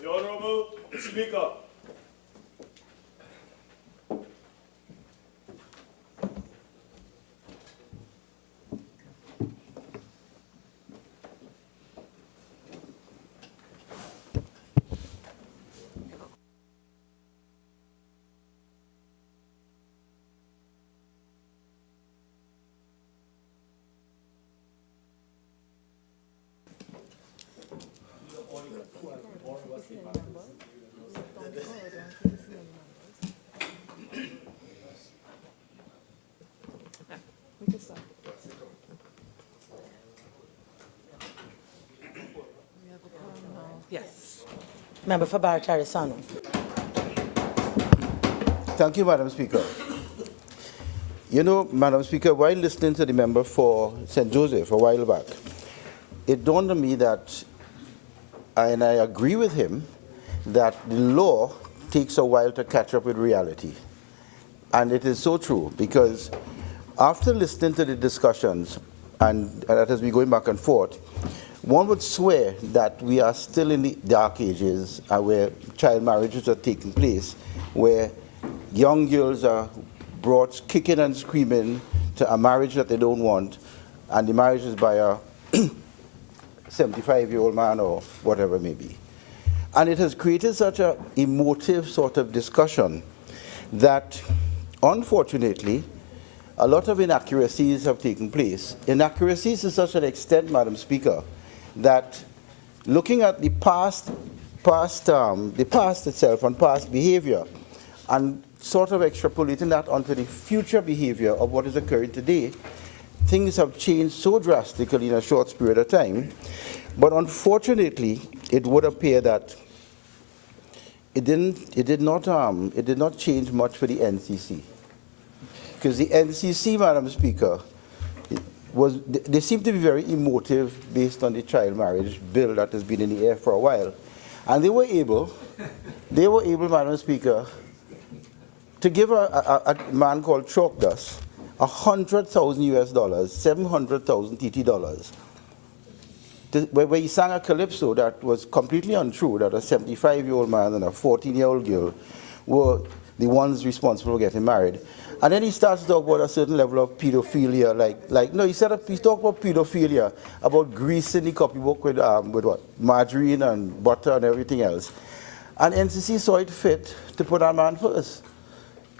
The Honorable Speaker. Yes. Member for Barataria. Thank you, Madam Speaker. You know, Madam Speaker, while listening to the member for St. Joseph a while back, it dawned on me that, and I agree with him, that the law takes a while to catch up with reality. And it is so true, because after listening to the discussions, and that has been going back and forth, one would swear that we are still in the dark ages where child marriages are taking place, where young girls are brought kicking and screaming to a marriage that they don't want, and the marriage is by a 75-year-old man or whatever it may be. And it has created such an emotive sort of discussion that, unfortunately, a lot of inaccuracies have taken place. Inaccuracies to such an extent, Madam Speaker, that looking at the past itself and past behavior, and sort of extrapolating that onto the future behavior of what is occurring today, things have changed so drastically in a short period of time. But unfortunately, it would appear that it did not change much for the NCC. Because the NCC, Madam Speaker, they seem to be very emotive based on the child marriage bill that has been in the air for a while. And they were able, Madam Speaker, to give a man called Chalk Dust $100,000 700,000 TT dollars, where he sang a calypso that was completely untrue, that a 75-year-old man and a 14-year-old girl were the ones responsible for getting married. And then he starts to talk about a certain level of pedophilia, he talked about pedophilia, about greasing the copybook with what? Margarine and butter and everything else. And NCC saw it fit to put our man first.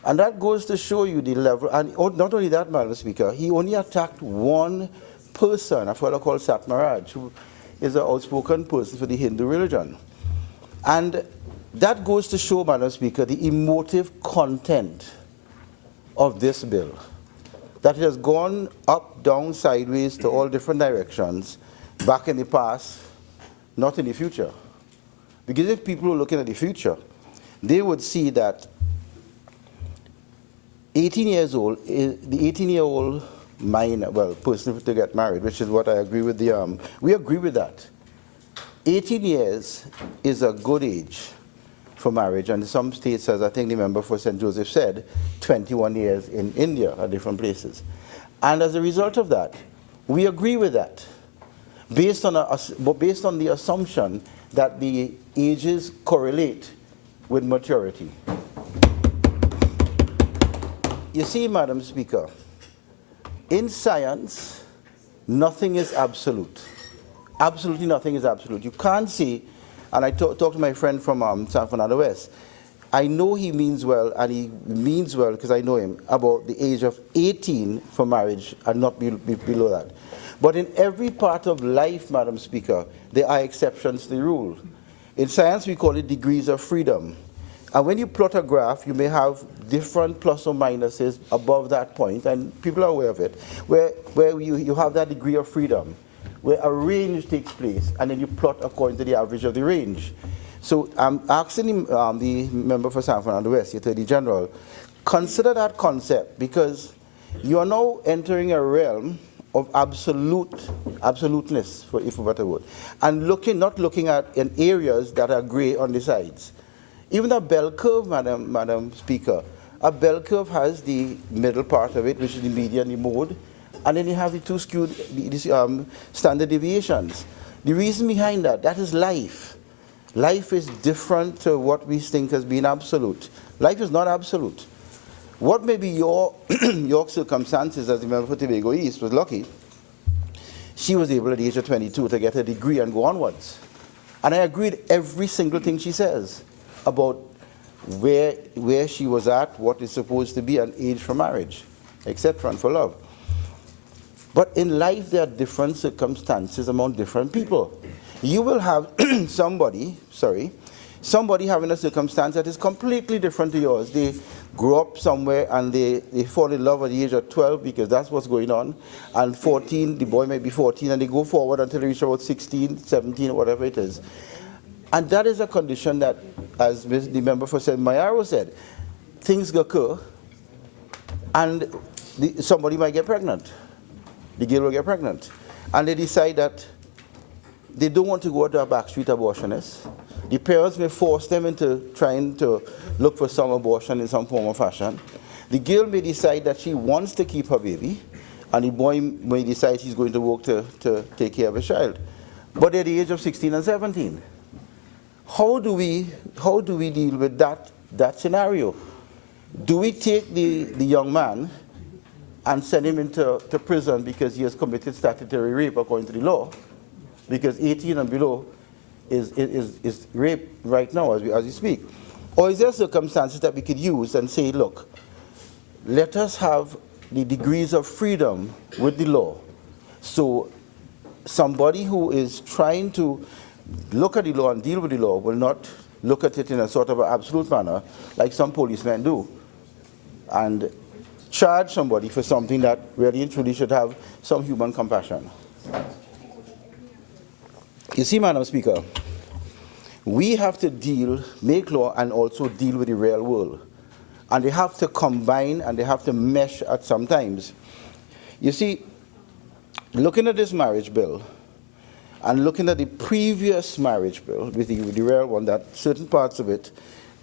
And that goes to show you the level, and not only that, Madam Speaker, he only attacked one person, a fellow called Satmaraj, who is an outspoken person for the Hindu religion. And that goes to show, Madam Speaker, the emotive content of this bill, that it has gone up, down, sideways to all different directions, back in the past, not in the future. Because if people are looking at the future, they would see that 18 years old, the 18-year-old minor, person to get married, which is what I agree with we agree with that. 18 years is a good age for marriage, and in some states, as I think the member for St. Joseph said, 21 years in India at different places. And as a result of that, we agree with that, based on the assumption that the ages correlate with maturity. You see, Madam Speaker, in science, nothing is absolute. Absolutely nothing is absolute. You can't say, and I talked to my friend from San Fernando West, I know he means well, and he means well because I know him, about the age of 18 for marriage and not be below that. But in every part of life, Madam Speaker, there are exceptions to the rule. In science, we call it degrees of freedom. And when you plot a graph, you may have different plus or minuses above that point, and people are aware of it, where you have that degree of freedom, where a range takes place, and then you plot according to the average of the range. So I'm asking the member for San Fernando West, the Attorney General, consider that concept, because You are now entering a realm of absoluteness, for if a better word, and not looking at in areas that are gray on the sides. Even a bell curve, Madam Speaker, a bell curve has the middle part of it, which is the median, the mode, and then you have the two skewed standard deviations. The reason behind that is life. Life is different to what we think has been absolute. Life is not absolute. What may be your circumstances as a member for Tobago East was lucky. She was able at the age of 22 to get a degree and go onwards. And I agreed every single thing she says about where she was at, what is supposed to be an age for marriage, etc., and for love. But in life, there are different circumstances among different people. You will have somebody having a circumstance that is completely different to yours. They grow up somewhere and they fall in love at the age of 12 because that's what's going on. And 14, the boy may be 14, and they go forward until they reach about 16, 17, whatever it is. And that is a condition that, as the member for St. Mayaro said, things occur and somebody might get pregnant. The girl will get pregnant. And they decide that they don't want to go to a backstreet abortionist. The parents may force them into trying to look for some abortion in some form or fashion. The girl may decide that she wants to keep her baby, and the boy may decide he's going to work to take care of his child. But at the age of 16 and 17, how do we deal with that scenario? Do we take the young man and send him into prison because he has committed statutory rape according to the law? Because 18 and below is rape right now as we speak. Or is there circumstances that we could use and say, look, let us have the degrees of freedom with the law. So somebody who is trying to look at the law and deal with the law will not look at it in a sort of an absolute manner like some policemen do and charge somebody for something that really and truly should have some human compassion. You see, Madam Speaker, we have to make law and also deal with the real world. And they have to combine and they have to mesh at some times. You see, looking at this marriage bill and looking at the previous marriage bill with the real one, that certain parts of it,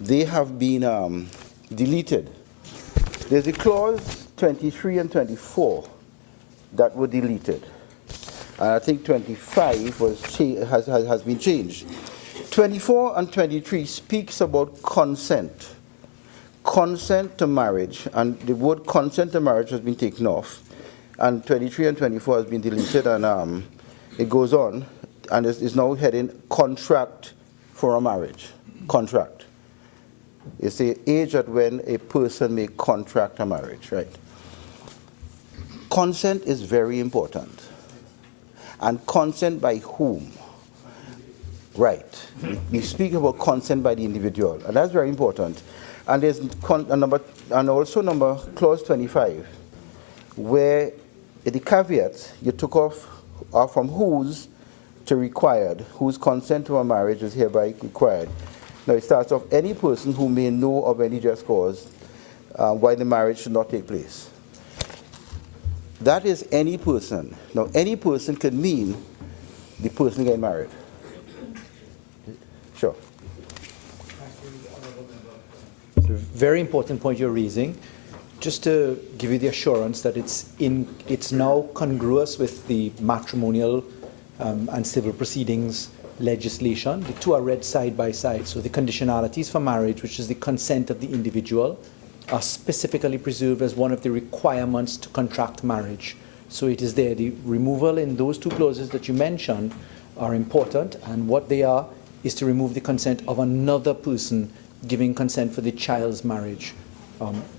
they have been deleted. There's a clause 23 and 24 that were deleted. And I think 25 has been changed. 24 and 23 speaks about consent. Consent to marriage, and the word consent to marriage has been taken off. And 23 and 24 has been deleted, and it goes on, and it's now heading contract for a marriage. Contract. It's the age at when a person may contract a marriage, right? Consent is very important. And consent by whom? Right. We speak about consent by the individual, and that's very important. And there's clause 25, where the caveat you took off are from whose to required, whose consent to a marriage is hereby required. Now it starts off, any person who may know of any just cause why the marriage should not take place. That is any person. Now, any person can mean the person getting married. Sure. It's a very important point you're raising. Just to give you the assurance that it's now congruous with the matrimonial and civil proceedings legislation. The two are read side by side. So the conditionalities for marriage, which is the consent of the individual, are specifically preserved as one of the requirements to contract marriage. So it is there. The removal in those two clauses that you mentioned are important, and what they are is to remove the consent of another person giving consent for the child's marriage.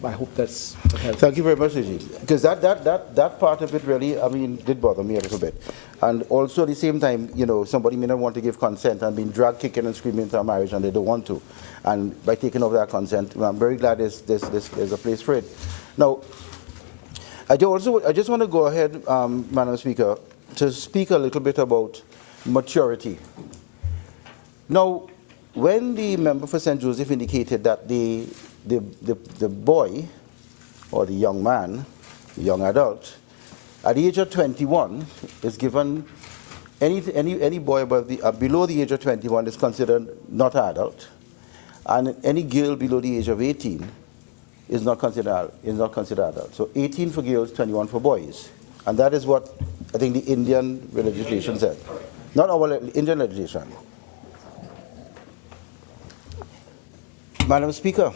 I hope that's helpful. Thank you very much, Ajit. Because that part of it really, did bother me a little bit. And also at the same time, somebody may not want to give consent and being dragged, kicking and screaming into a marriage and they don't want to. And by taking over that consent, I'm very glad there's a place for it. Now, I just want to go ahead, Madam Speaker, to speak a little bit about maturity. Now, when the member for St. Joseph indicated that the boy or the young man young adult. At the age of 21, is given any boy below the age of 21 is considered not adult, and any girl below the age of 18 is not considered adult. So 18 for girls, 21 for boys, and that is what I think the Indian legislation said, not our Indian legislation. Madam Speaker,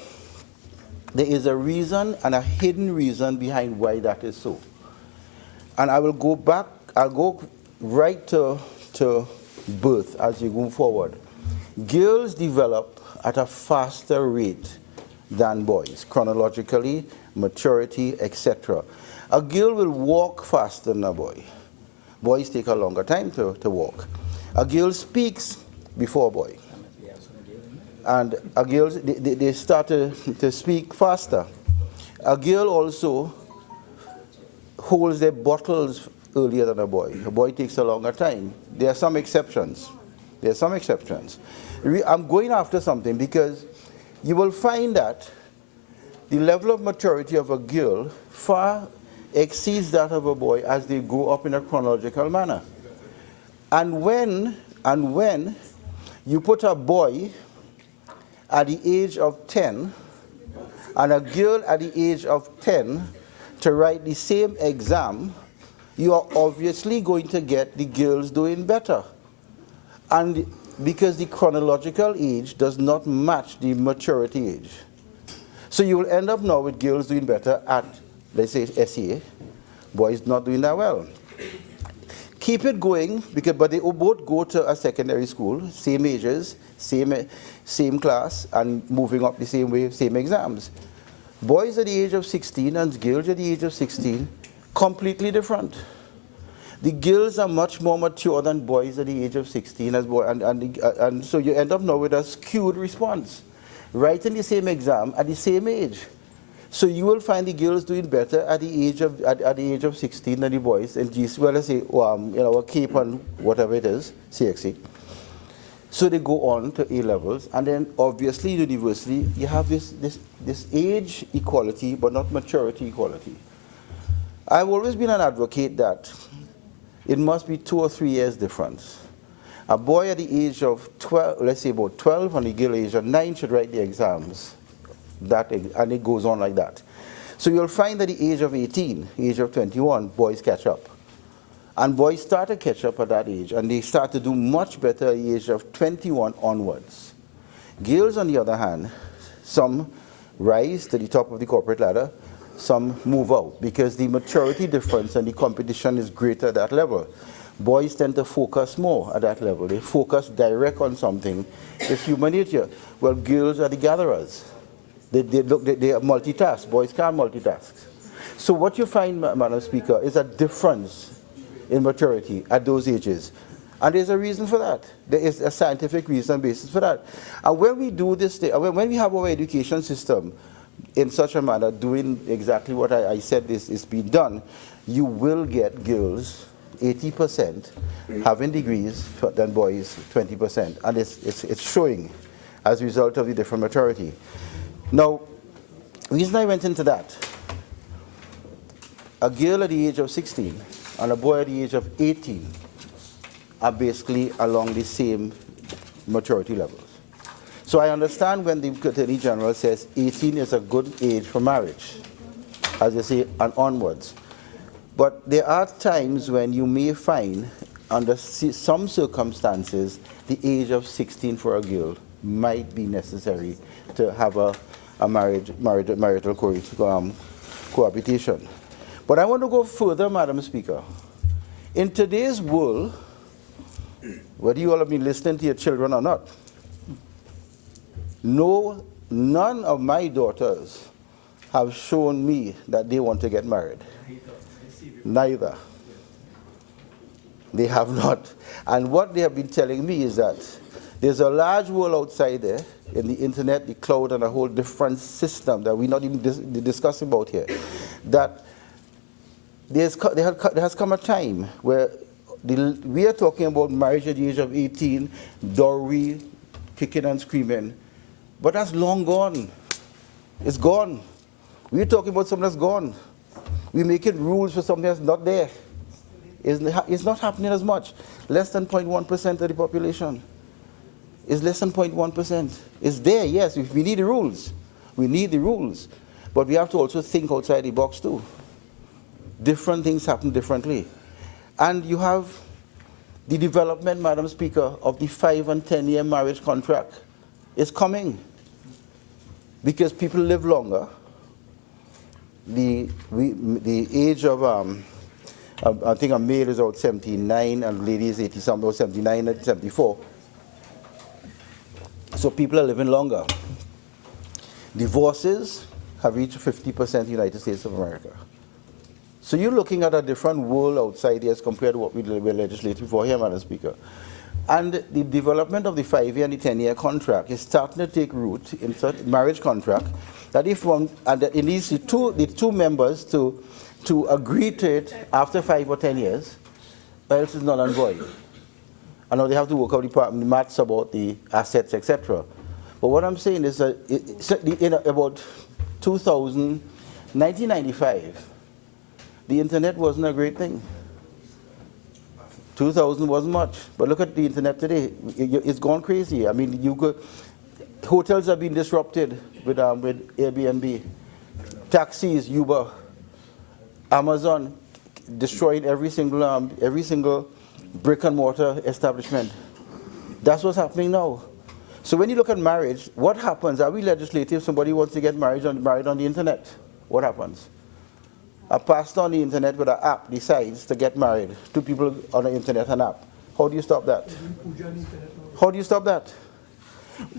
there is a reason and a hidden reason behind why that is so. And I will go back, I'll go right to birth as you go forward. Girls develop at a faster rate than boys, chronologically, maturity, etc. A girl will walk faster than a boy. Boys take a longer time to walk. A girl speaks before a boy. And a girl, they start to speak faster. A girl also holds their bottles earlier than a boy. A boy takes a longer time. There are some exceptions. I'm going after something because you will find that the level of maturity of a girl far exceeds that of a boy as they grow up in a chronological manner. And when you put a boy at the age of 10 and a girl at the age of 10 to write the same exam, you are obviously going to get the girls doing better. And because the chronological age does not match the maturity age. So you will end up now with girls doing better at, let's say, SEA, boys not doing that well. Keep it going, but they both go to a secondary school, same ages, same class, and moving up the same way, same exams. Boys at the age of 16 and girls at the age of 16, completely different. The girls are much more mature than boys at the age of 16, and so you end up now with a skewed response. Writing the same exam at the same age. So you will find the girls doing better at the age of 16 than the boys, and well, let's say, Cape and whatever it is, CXC. So they go on to A levels, and then obviously university, you have this age equality, but not maturity equality. I've always been an advocate that it must be 2 or 3 years difference. A boy at the age of 12, let's say about 12, and a girl at the age of 9 should write the exams. And it goes on like that. So you'll find that the age of 18, age of 21, boys catch up. And boys start to catch up at that age, and they start to do much better at the age of 21 onwards. Girls, on the other hand, some rise to the top of the corporate ladder, some move out, because the maturity difference and the competition is greater at that level. Boys tend to focus more at that level. They focus direct on something. It's human nature. Well, girls are the gatherers. They multitask. Boys can't multitask. So what you find, Madam Speaker, is a difference in maturity at those ages. And there's a reason for that. There is a scientific reason and basis for that. And when we do this, when we have our education system in such a manner, doing exactly what I said is being done, you will get girls 80% having degrees than boys 20%. And it's showing as a result of the different maturity. Now, the reason I went into that, a girl at the age of 16 and a boy at the age of 18 are basically along the same maturity levels. So I understand when the Attorney General says 18 is a good age for marriage, as they say, and onwards. But there are times when you may find, under some circumstances, the age of 16 for a girl might be necessary to have a marital cohabitation. But I want to go further, Madam Speaker. In today's world, whether you all have been listening to your children or not, none of my daughters have shown me that they want to get married. Neither. They have not. And what they have been telling me is that there's a large world outside there, in the internet, the cloud, and a whole different system that we're not even discussing about here, that there has come a time where we are talking about marriage at the age of 18, dowry, kicking and screaming, but that's long gone. It's gone. We're talking about something that's gone. We're making rules for something that's not there. It's not happening as much. Less than 0.1% of the population. It's less than 0.1%. It's there, yes, we need the rules. We need the rules. But we have to also think outside the box too. Different things happen differently. And you have the development, Madam Speaker, of the 5- and 10-year marriage contract. It's coming. Because people live longer. The age of, I think a male is about 79 and lady is 80-something, or 79 and 74. So people are living longer. Divorces have reached 50% in the United States of America. So you're looking at a different world outside here as compared to what we're legislating for here, Madam Speaker. And the development of the 5-year and the 10-year contract is starting to take root in such marriage contract that if one, and it needs the two members to agree to it after 5 or 10 years, or else it's null and void. And now they have to work out the maths about the assets, etc. But what I'm saying is that in about 1995, the internet wasn't a great thing. 2000 wasn't much, but look at the internet today. It's gone crazy. I mean, hotels have been disrupted with Airbnb, taxis, Uber, Amazon, destroying every single brick and mortar establishment. That's what's happening now. So when you look at marriage, what happens? Are we legislative? Somebody wants to get married on the internet. What happens? A pastor on the internet with an app decides to get married. 2 people on the internet and app. How do you stop that? How do you stop that?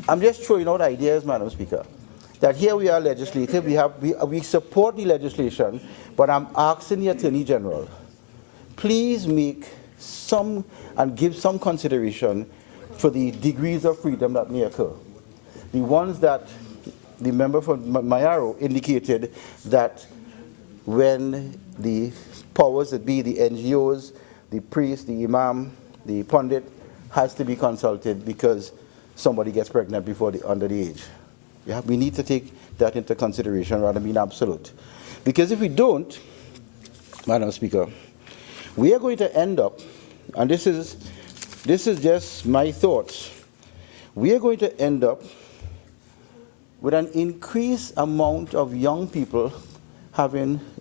I'm just throwing out ideas, Madam Speaker. That here we are legislative, we support the legislation, but I'm asking the Attorney General, please make some and give some consideration for the degrees of freedom that may occur. The ones that the member from Mayaro indicated that when the powers that be, the NGOs, the priest, the imam, the pundit, has to be consulted because somebody gets pregnant before under the age. We need to take that into consideration rather than being absolute. Because if we don't, Madam Speaker, we are going to end up, and this is just my thoughts, we are going to end up with an increased amount of young people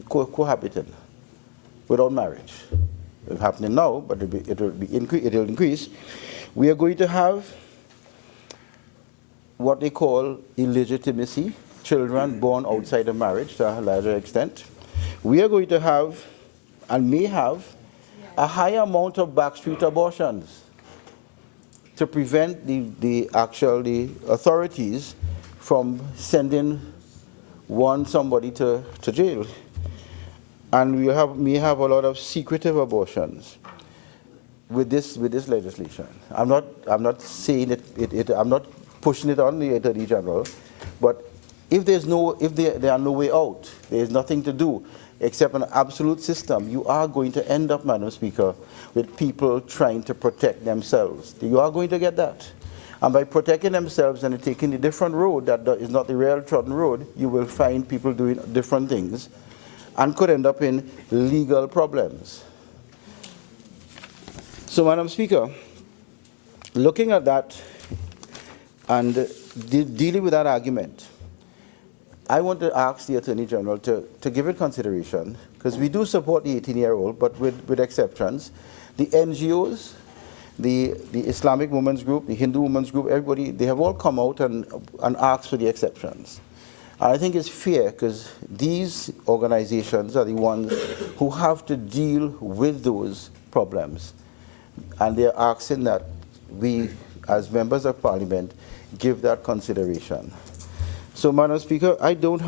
cohabiting without marriage. It's happening now, but it'll increase. We are going to have what they call illegitimacy, children born outside of marriage to a larger extent. We are going to have, and may have, a higher amount of backstreet abortions to prevent the authorities from sending somebody to jail. And we may have a lot of secretive abortions with this legislation. I'm not saying I'm not pushing it on the Attorney General, but if there are no way out, there is nothing to do except an absolute system, you are going to end up, Madam Speaker, with people trying to protect themselves. You are going to get that. And by protecting themselves and taking a different road that is not the real trodden road, you will find people doing different things and could end up in legal problems. So, Madam Speaker, looking at that and dealing with that argument, I want to ask the Attorney General to give it consideration, because we do support the 18-year-old, but with exceptions. The NGOs, the Islamic Women's Group, the Hindu Women's Group, everybody, they have all come out and asked for the exceptions. And I think it's fair, because these organizations are the ones who have to deal with those problems. And they're asking that we, as members of Parliament, give that consideration. So, Madam Speaker, I don't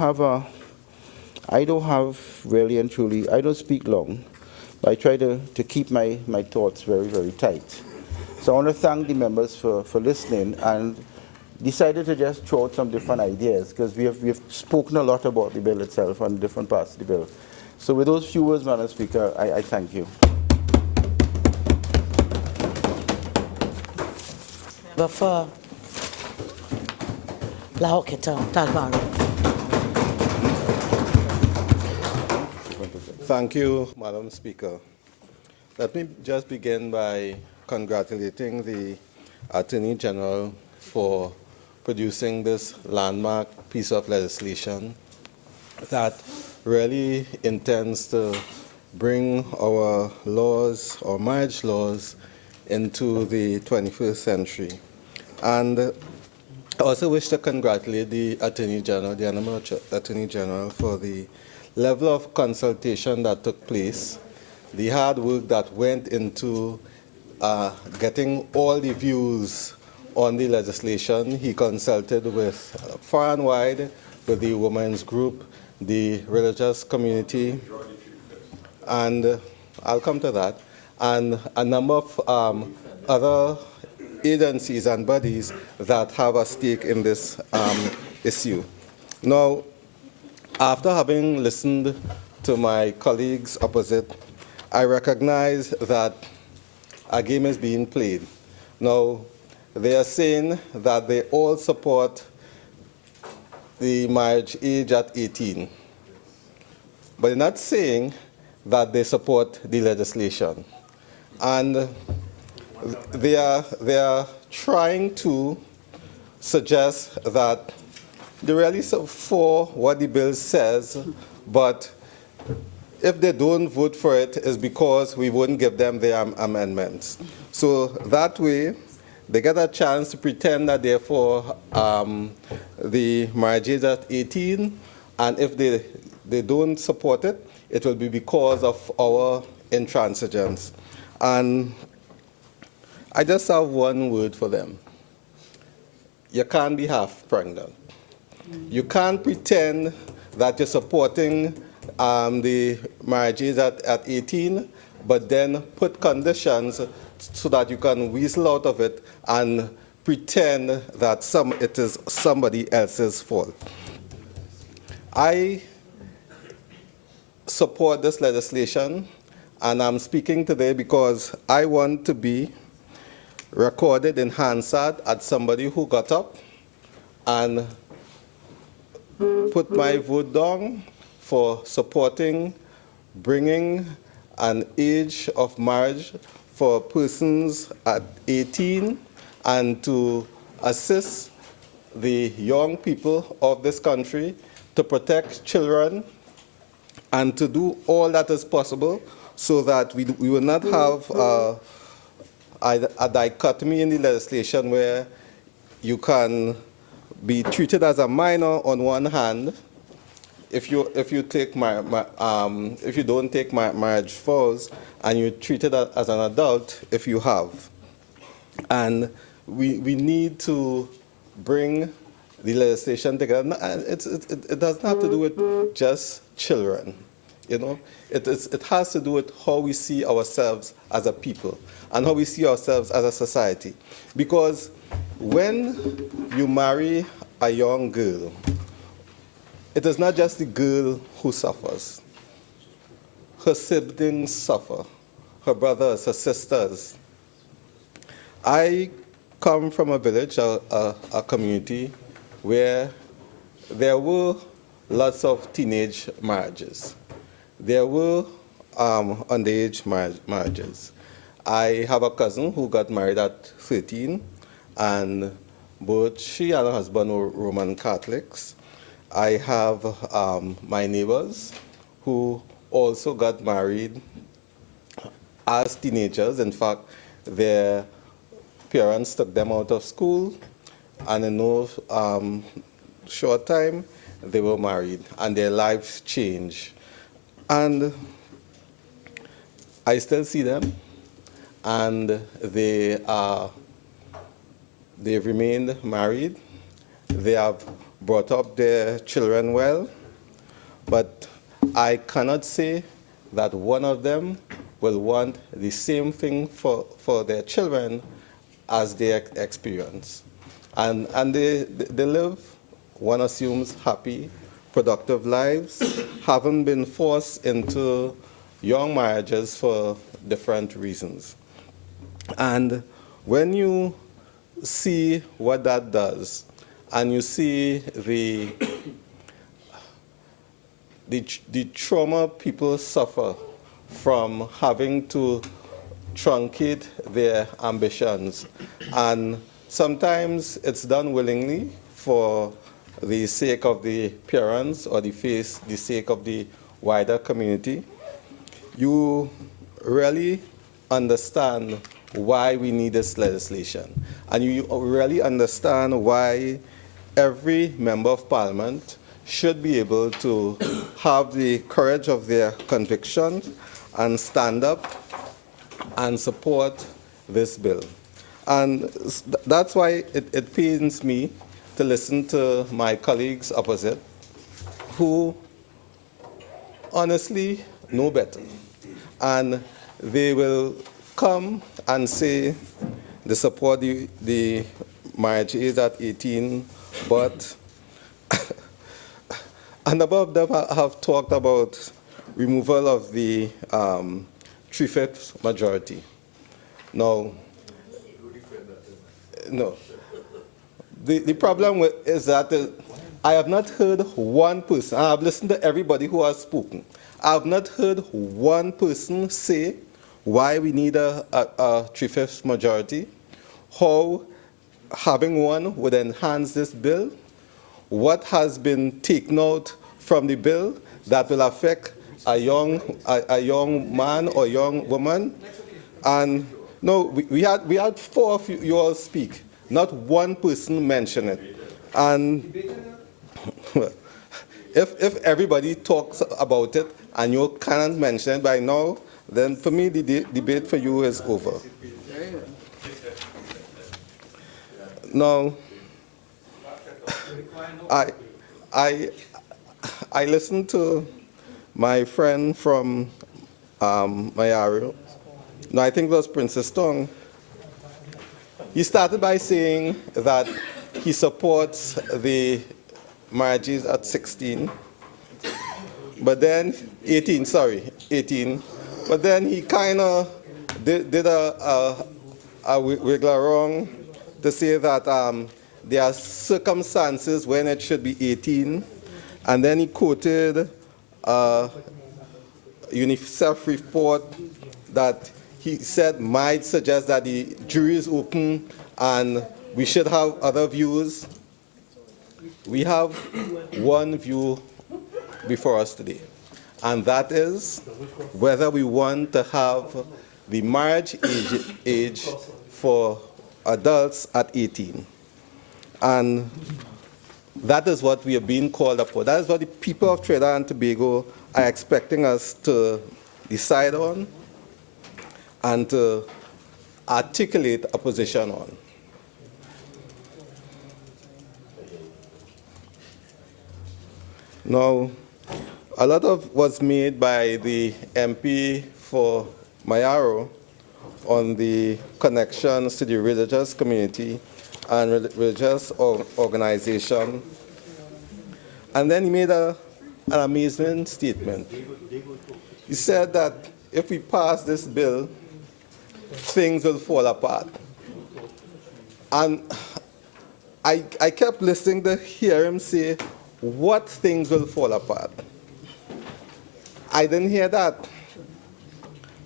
really and truly, I don't speak long. I try to keep my thoughts very, very tight. So I want to thank the members for listening and decided to just throw out some different ideas, because we have spoken a lot about the bill itself and different parts of the bill. So with those few words, Madam Speaker, I thank you. But for Horquetta, Talparo. Thank you, Madam Speaker. Let me just begin by congratulating the Attorney General for producing this landmark piece of legislation that really intends to bring our laws, our marriage laws, into the 21st century. And I also wish to congratulate the Attorney General, the Honorable Attorney General, for the level of consultation that took place, the hard work that went into getting all the views on the legislation. He consulted with far and wide, with the women's group, the religious community, and I'll come to that, and a number of other agencies and bodies that have a stake in this issue. Now, after having listened to my colleagues opposite, I recognize that a game is being played. Now, they are saying that they all support the marriage age at 18, but they're not saying that they support the legislation. And they are trying to suggest that they're really for what the bill says, but if they don't vote for it, it's because we wouldn't give them their amendments. So that way, they get a chance to pretend that they're for the marriage age at 18, and if they don't support it, it will be because of our intransigence. And I just have one word for them. You can't be half pregnant. You can't pretend that you're supporting the marriage age at 18, but then put conditions so that you can weasel out of it and pretend that it is somebody else's fault. I support this legislation, and I'm speaking today because I want to be recorded in Hansard as somebody who got up and put my vote down for supporting bringing an age of marriage for persons at 18 and to assist the young people of this country to protect children and to do all that is possible so that we will not have a dichotomy in the legislation where you can be treated as a minor on one hand if you don't take marriage vows, and you're treated as an adult if you have. And we need to bring the legislation together. It doesn't have to do with just children. You know, it has to do with how we see ourselves as a people and how we see ourselves as a society. Because when you marry a young girl, it is not just the girl who suffers. Her siblings suffer, her brothers, her sisters. I come from a village, a community, where there were lots of teenage marriages. There were underage marriages. I have a cousin who got married at 13, and both she and her husband were Roman Catholics. I have my neighbors who also got married as teenagers. In fact, their parents took them out of school, and in no short time, they were married, and their lives changed. And I still see them, and they've remained married. They have brought up their children well, but I cannot say that one of them will want the same thing for their children as they experience. And they live, one assumes, happy, productive lives, haven't been forced into young marriages for different reasons. And when you see what that does, and you see the the trauma people suffer from having to truncate their ambitions. And sometimes it's done willingly for the sake of the parents or the sake of the wider community. You really understand why we need this legislation. And you really understand why every member of parliament should be able to have the courage of their convictions and stand up and support this bill. And that's why it pains me to listen to my colleagues opposite who honestly know better. And they will come and say they support the marriage age at 18, but and above them have talked about removal of the 3/5 majority. Now, no. The problem is that I have not heard one person, and I've listened to everybody who has spoken. I have not heard one person say why we need a 3/5 majority, how having one would enhance this bill, what has been taken out from the bill that will affect a young man or young woman. And no, we had 4 of you all speak. Not one person mentioned it. And if everybody talks about it and you cannot mention it by now, then for me the debate for you is over. Now, I listened to my friend from Mayaro. No, I think it was Princess Tong. He started by saying that he supports the marriages at 16, but then 18. But then he kind of did a wiggle around to say that there are circumstances when it should be 18, and then he quoted a UNICEF report that he said might suggest that the jury is open and we should have other views. We have one view before us today, and that is whether we want to have the marriage age for adults at 18. And that is what we are being called up for. That is what the people of Trinidad and Tobago are expecting us to decide on and to articulate a position on. Now, a lot of was made by the MP for Mayaro on the connections to the religious community and religious organization. And then he made an amazing statement. He said that if we pass this bill, things will fall apart. And I kept listening to hear him say, what things will fall apart? I didn't hear that.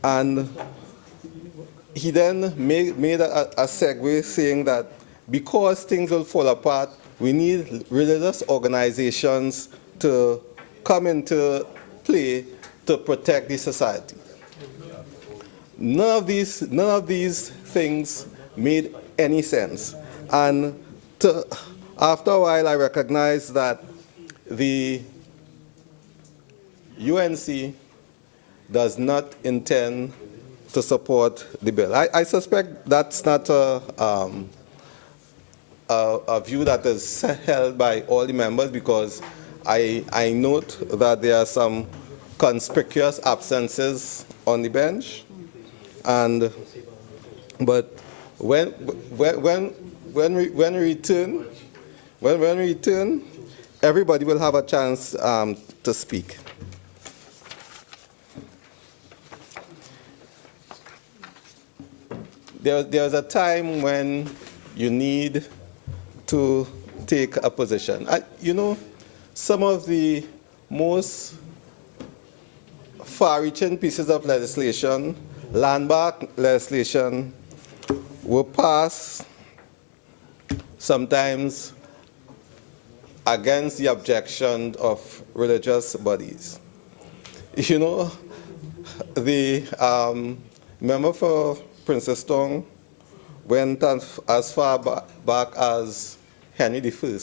And he then made a segue saying that because things will fall apart, we need religious organizations to come into play to protect the society. None of these things made any sense. And after a while, I recognized that the UNC does not intend to support the bill. I suspect that's not a view that is held by all the members, because I note that there are some conspicuous absences on the bench, but when we return, everybody will have a chance to speak. There's a time when you need to take a position. You know, some of the most far-reaching pieces of legislation, landmark legislation, were passed sometimes against the objection of religious bodies. You know, the member for Princess Tong went as far back as Henry I.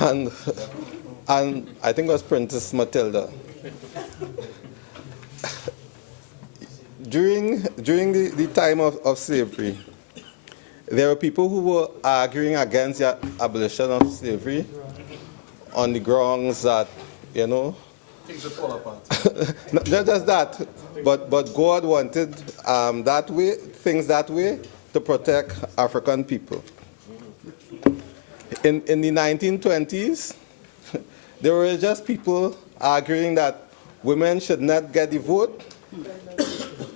And I think it was Princess Matilda. During the time of slavery, there were people who were arguing against the abolition of slavery on the grounds that, you know, Things would fall apart. not just that, but God wanted things that way to protect African people. In the 1920s, there were just people arguing that women should not get the vote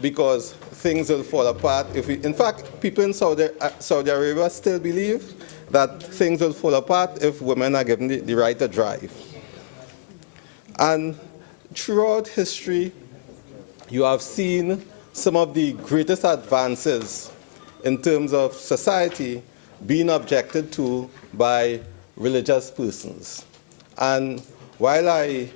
because things will fall apart. In fact, people in Saudi Arabia still believe that things will fall apart if women are given the right to drive. And throughout history, you have seen some of the greatest advances in terms of society being objected to by religious persons. And while I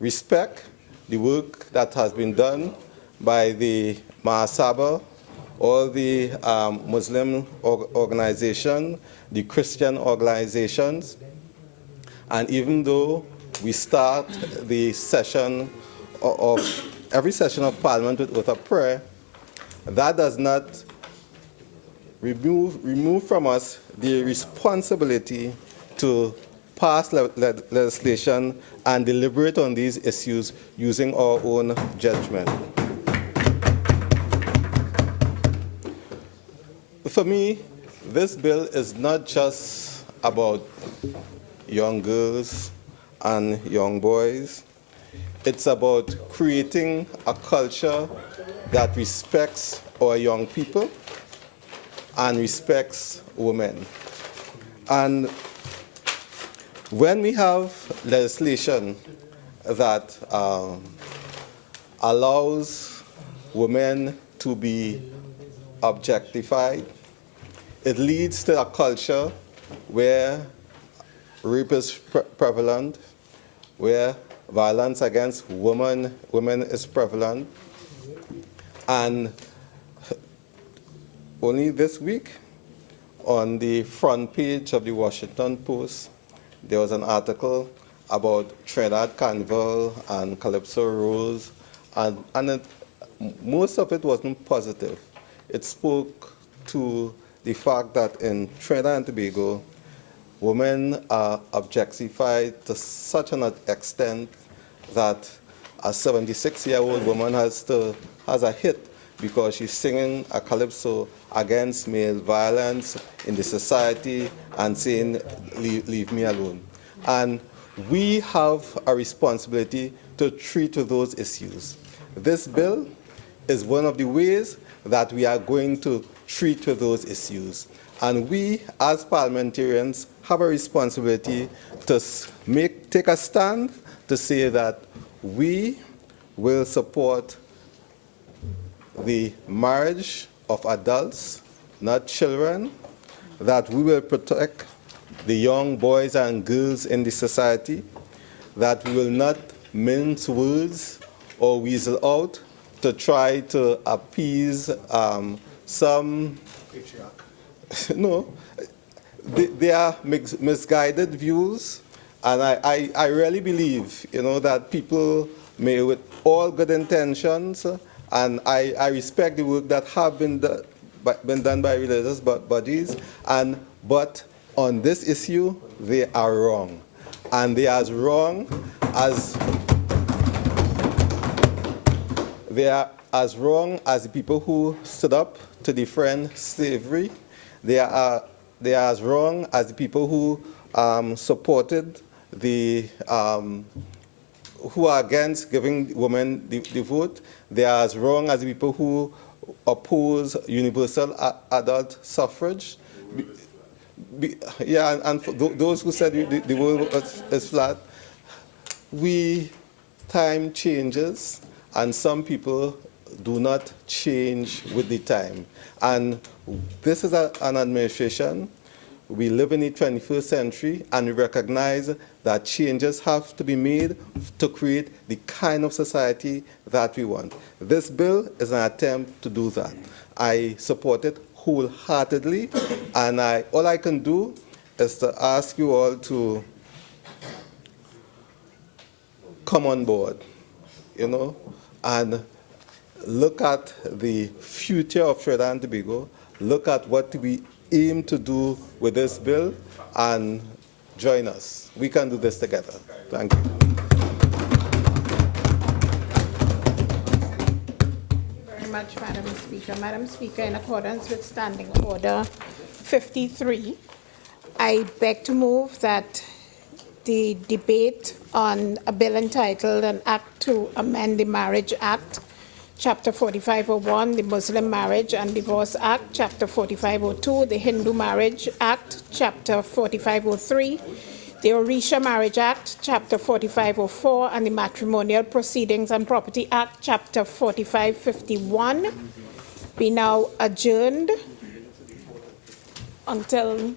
respect the work that has been done by the Mahasabha, all the Muslim organizations, the Christian organizations, and even though we start the session of every session of Parliament with a prayer, that does not remove from us the responsibility to pass legislation and deliberate on these issues using our own judgment. For me, this bill is not just about young girls and young boys. It's about creating a culture that respects our young people and respects women. And when we have legislation that allows women to be objectified, it leads to a culture where rape is prevalent, where violence against women is prevalent. And only this week, on the front page of the Washington Post, there was an article about Trinidad Carnival and Calypso Rose, and most of it wasn't positive. It spoke to the fact that in Trinidad and Tobago, women are objectified to such an extent that a 76-year-old woman has a hit because she's singing a calypso against male violence in the society and saying, leave me alone. And we have a responsibility to treat with those issues. This bill is one of the ways that we are going to treat with those issues. And we, as parliamentarians, have a responsibility to take a stand to say that we will support the marriage of adults, not children, that we will protect the young boys and girls in the society, that we will not mince words or weasel out to try to appease some patriarch. No, they are misguided views, and I really believe, that people may, with all good intentions, and I respect the work that have been done by religious bodies, but on this issue, they are wrong. And they are as wrong as the people who stood up to defend slavery. They are as wrong as the people who supported who are against giving women the vote. They are as wrong as the people who oppose universal adult suffrage. And for those who said the world is flat, we time changes, and some people do not change with the time. And this is an administration. We live in the 21st century, and we recognize that changes have to be made to create the kind of society that we want. This bill is an attempt to do that. I support it wholeheartedly, and all I can do is to ask you all to come on board, and look at the future of Trinidad and Tobago, look at what we aim to do with this bill, and join us. We can do this together. Thank you. Very much, Madam Speaker. Madam Speaker, in accordance with Standing Order 53, I beg to move that the debate on a bill entitled An Act to Amend the Marriage Act, Chapter 4501, the Muslim Marriage and Divorce Act, Chapter 4502, the Hindu Marriage Act, Chapter 4503, the Orisha Marriage Act, Chapter 4504, and the Matrimonial Proceedings and Property Act, Chapter 4551, be now adjourned until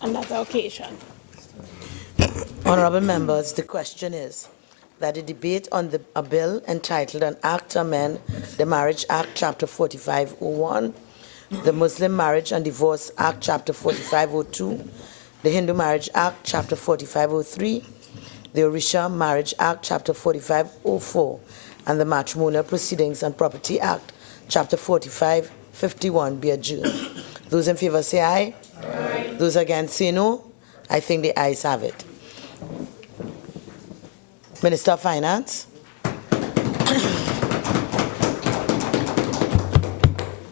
another occasion. Honorable members, the question is that the debate on a bill entitled An Act to Amend the Marriage Act, Chapter 4501, the Muslim Marriage and Divorce Act, Chapter 4502, the Hindu Marriage Act, Chapter 4503, the Orisha Marriage Act, Chapter 4504, and the Matrimonial Proceedings and Property Act, Chapter 4551 be adjourned. Those in favor say aye. Aye. Those against say no. I think the ayes have it. Minister of Finance.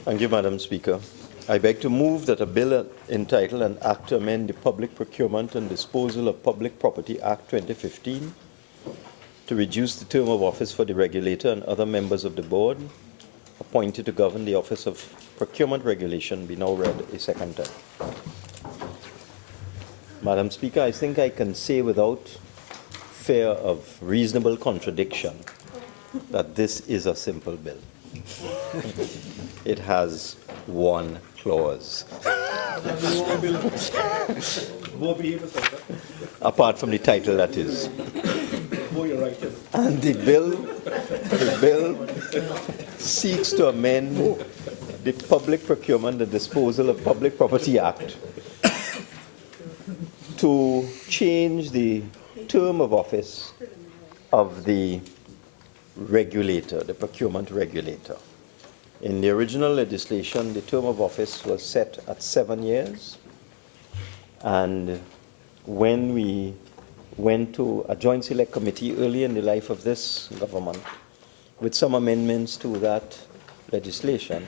Thank you, Madam Speaker. I beg to move that a bill entitled An Act to Amend the Public Procurement and Disposal of Public Property Act 2015 to reduce the term of office for the regulator and other members of the board appointed to govern the Office of Procurement Regulation be now read a second time. Madam Speaker, I think I can say without fear of reasonable contradiction that this is a simple bill. It has one clause. Apart from the title, that is. And the bill seeks to amend the Public Procurement and Disposal of Public Property Act to change the term of office of the regulator, the procurement regulator. In the original legislation, the term of office was set at 7 years. And when we went to a joint select committee early in the life of this government, with some amendments to that legislation,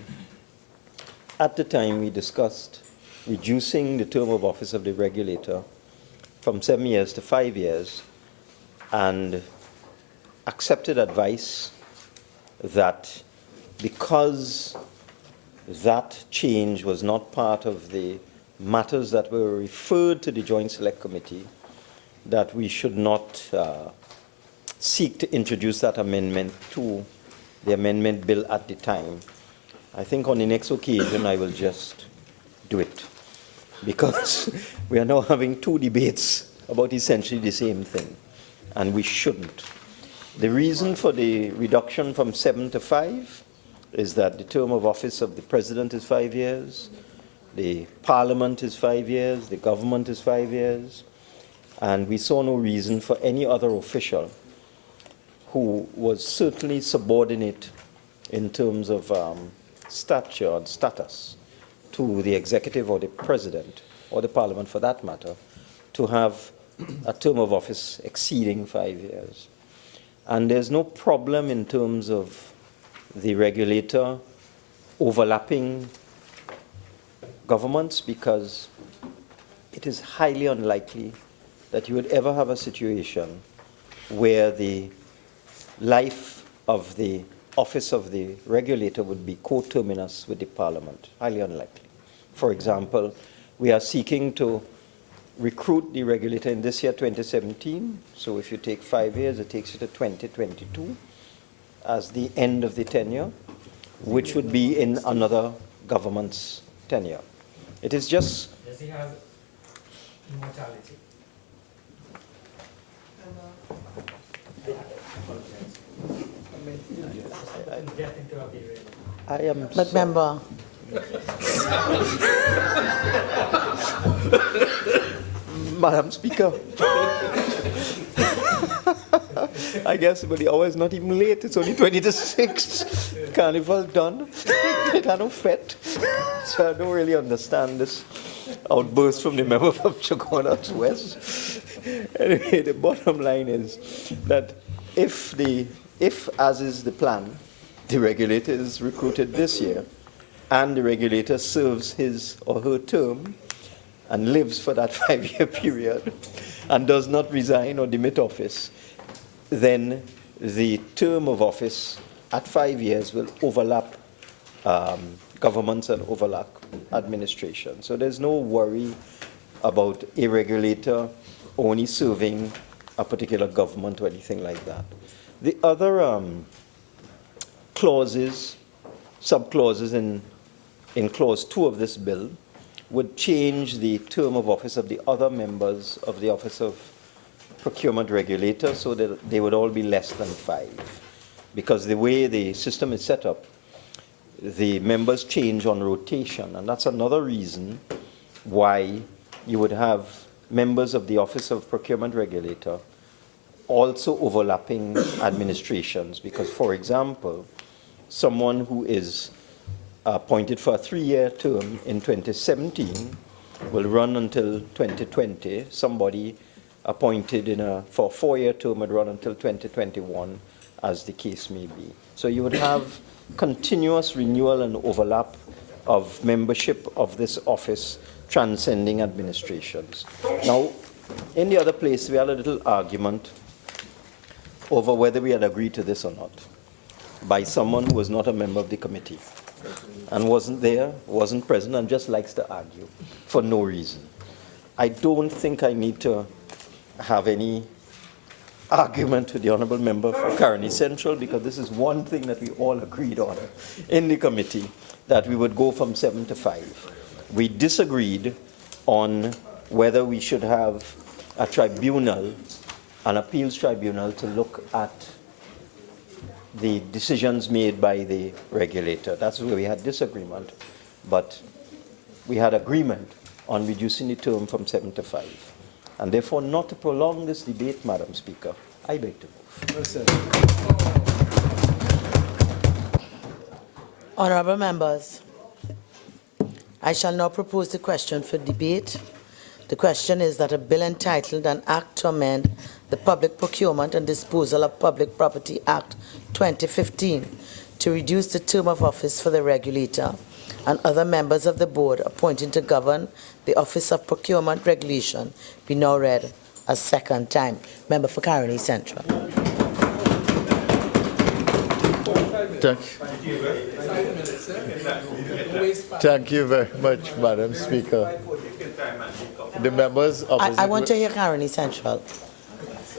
at the time we discussed reducing the term of office of the regulator from 7 years to 5 years, and accepted advice that because that change was not part of the matters that were referred to the Joint Select Committee, that we should not seek to introduce that amendment to the amendment bill at the time. I think on the next occasion I will just do it, because we are now having two debates about essentially the same thing, and we shouldn't. The reason for the reduction from 7 to 5 is that the term of office of the president is 5 years, the parliament is 5 years, the government is 5 years, and we saw no reason for any other official who was certainly subordinate in terms of stature and status to the executive or the president, or the parliament for that matter, to have a term of office exceeding 5 years. And there's no problem in terms of the regulator overlapping governments, because it is highly unlikely that you would ever have a situation where the life of the office of the regulator would be coterminous with the parliament. Highly unlikely. For example, we are seeking to recruit the regulator in this year, 2017. So if you take 5 years, it takes you to 2022 as the end of the tenure, which would be in another government's tenure. It is just... Does he have immortality? Death into a period. I am... But member, Madam Speaker. I guess, but the hour is not even late. It's only 20 to 6. Carnival done. It had no fet. So I don't really understand this outburst from the member from Chaguanas West. Anyway, the bottom line is that if, as is the plan, the regulator is recruited this year, and the regulator serves his or her term and lives for that 5-year period and does not resign or demit office, then the term of office at 5 years will overlap governments and overlap administration. So there's no worry about a regulator only serving a particular government or anything like that. The other clauses, sub-clauses in clause 2 of this bill would change the term of office of the other members of the Office of Procurement Regulator so that they would all be less than 5. Because the way the system is set up, the members change on rotation, and that's another reason why you would have members of the Office of Procurement Regulator also overlapping administrations. Because, for example, someone who is appointed for a 3-year term in 2017 will run until 2020. Somebody appointed for a 4-year term would run until 2021, as the case may be. So you would have continuous renewal and overlap of membership of this office transcending administrations. Now, in the other place, we had a little argument over whether we had agreed to this or not by someone who was not a member of the committee and wasn't there, wasn't present, and just likes to argue for no reason. I don't think I need to have any argument with the honourable member for Caroni Central, because this is one thing that we all agreed on in the committee, that we would go from 7 to 5. We disagreed on whether we should have a tribunal, an appeals tribunal, to look at the decisions made by the regulator. That's where we had disagreement, but we had agreement on reducing the term from 7 to 5. And therefore, not to prolong this debate, Madam Speaker, I beg to move. honorable members, I shall now propose the question for debate. The question is that a bill entitled An Act to Amend the Public Procurement and Disposal of Public Property Act 2015 to reduce the term of office for the regulator and other members of the board appointed to govern the Office of Procurement Regulation be now read a second time. Member for Caroni Central. Thank you very much, Madam Speaker. The members opposite... I want to hear Caroni Central.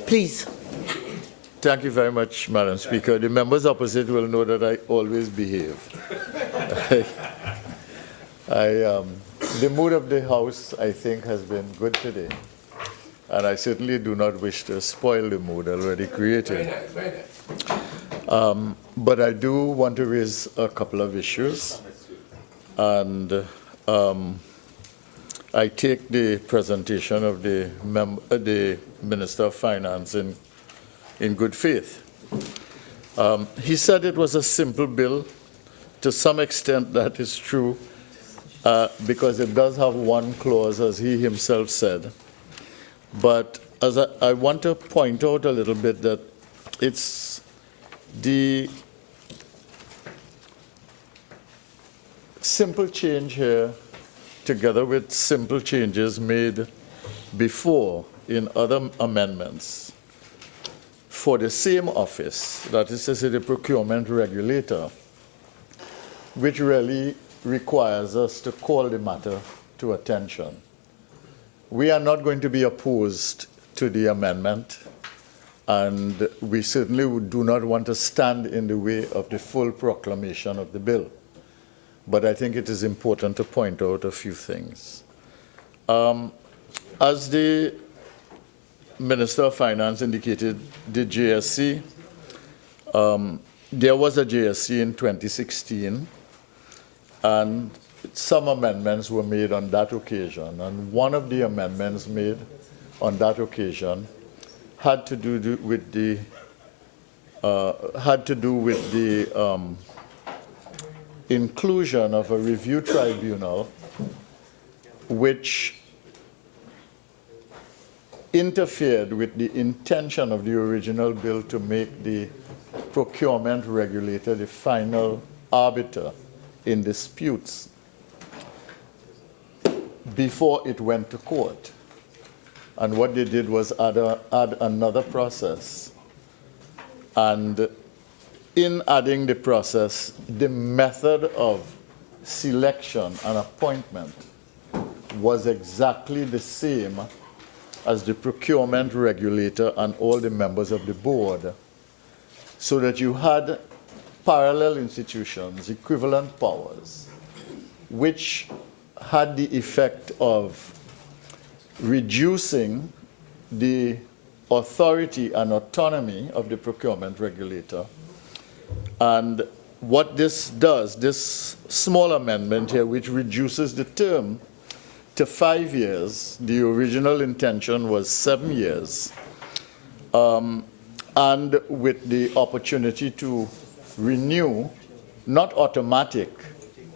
Please. Thank you very much, Madam Speaker. The members opposite will know that I always behave. The mood of the House, I think, has been good today. And I certainly do not wish to spoil the mood already created. But I do want to raise a couple of issues. And I take the presentation of the Minister of Finance in good faith. He said it was a simple bill. To some extent, that is true, because it does have one clause, as he himself said. But as I want to point out a little bit that it's the simple change here, together with simple changes made before in other amendments for the same office, that is to say the procurement regulator, which really requires us to call the matter to attention. we are not going to be opposed to the amendment, and we certainly do not want to stand in the way of the full proclamation of the bill. But I think it is important to point out a few things. As the Minister of Finance indicated, the JSC, there was a JSC in 2016, and some amendments were made on that occasion. And one of the amendments made on that occasion had to do with the inclusion of a review tribunal which interfered with the intention of the original bill to make the procurement regulator the final arbiter in disputes before it went to court. And what they did was add another process. And in adding the process, the method of selection and appointment was exactly the same as the procurement regulator and all the members of the board, so that you had parallel institutions, equivalent powers, which had the effect of reducing the authority and autonomy of the procurement regulator. And what this does, this small amendment here, which reduces the term to 5 years, the original intention was 7 years, and with the opportunity to renew, not automatic,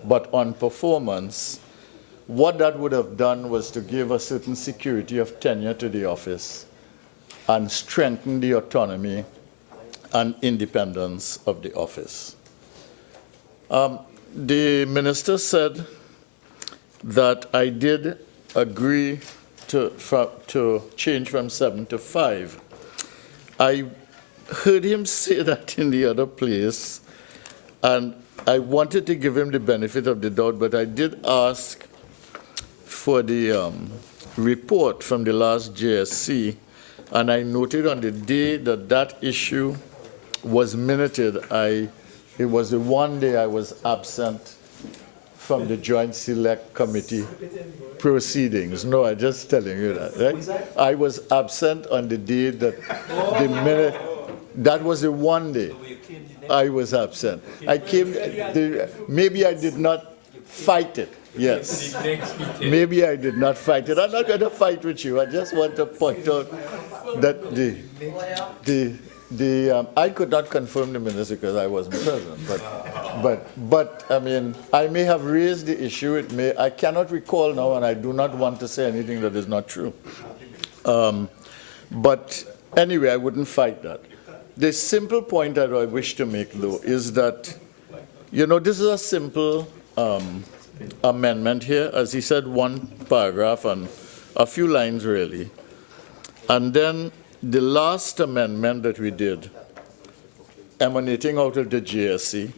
but on performance, what that would have done was to give a certain security of tenure to the office and strengthen the autonomy and independence of the office. The minister said that I did agree to change from 7 to 5. I heard him say that in the other place, and I wanted to give him the benefit of the doubt, but I did ask for the report from the last JSC, and I noted on the day that that issue was minuted, it was the one day I was absent from the Joint Select Committee proceedings. No, I'm just telling you that, right? I was absent on the day that the minute, that was the one day I was absent. I came, maybe I did not fight it. Yes. Maybe I did not fight it. I'm not going to fight with you. I just want to point out that I could not confirm the minister because I wasn't present. But I mean, I may have raised the issue. I cannot recall now, and I do not want to say anything that is not true. But anyway, I wouldn't fight that. The simple point that I wish to make, though, is that, you know, this is a simple amendment here. As he said, one paragraph and a few lines, really. And then the last amendment that we did, emanating out of the JSC,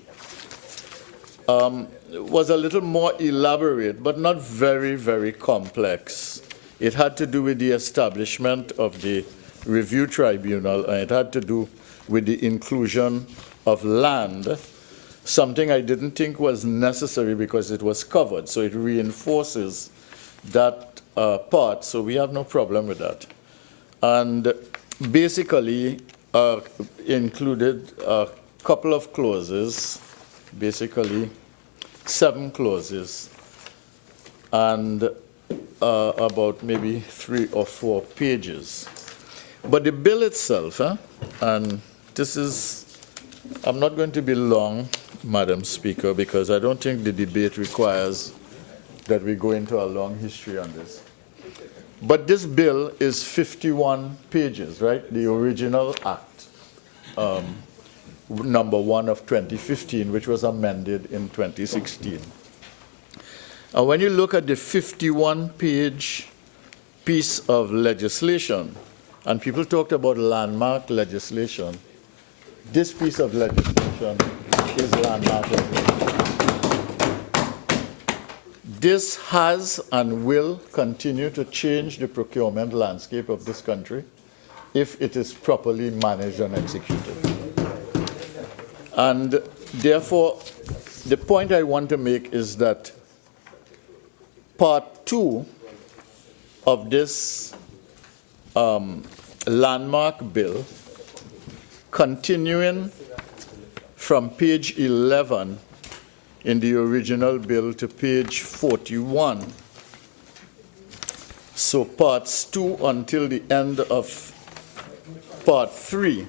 was a little more elaborate, but not very, very complex. It had to do with the establishment of the review tribunal, and it had to do with the inclusion of land, something I didn't think was necessary because it was covered. So it reinforces that part, so we have no problem with that. And basically included a couple of clauses, basically 7 clauses, and about maybe 3 or 4 pages. But the bill itself, and this is, I'm not going to be long, Madam Speaker, because I don't think the debate requires that we go into a long history on this. But this bill is 51 pages, right? The original act, number 1 of 2015, which was amended in 2016. And when you look at the 51-page piece of legislation, and people talked about landmark legislation, this piece of legislation is landmark legislation. This has and will continue to change the procurement landscape of this country if it is properly managed and executed. And therefore, the point I want to make is that part 2 of this landmark bill, continuing from page 11 in the original bill to page 41. So parts 2 until the end of part 3,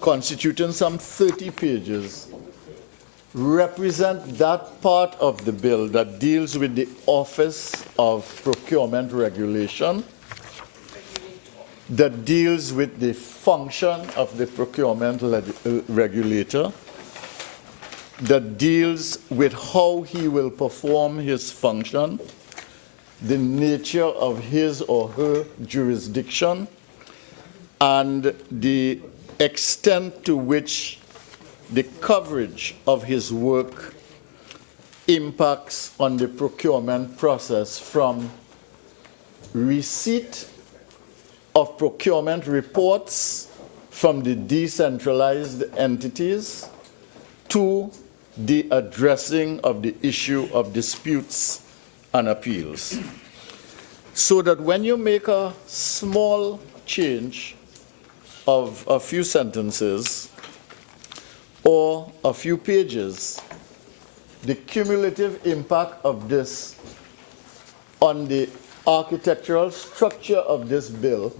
constituting some 30 pages, represent that part of the bill that deals with the Office of Procurement Regulation, that deals with the function of the procurement regulator, that deals with how he will perform his function, the nature of his or her jurisdiction, and the extent to which the coverage of his work impacts on the procurement process from receipt of procurement reports from the decentralized entities to the addressing of the issue of disputes and appeals. So that when you make a small change of a few sentences or a few pages, the cumulative impact of this on the architectural structure of this bill,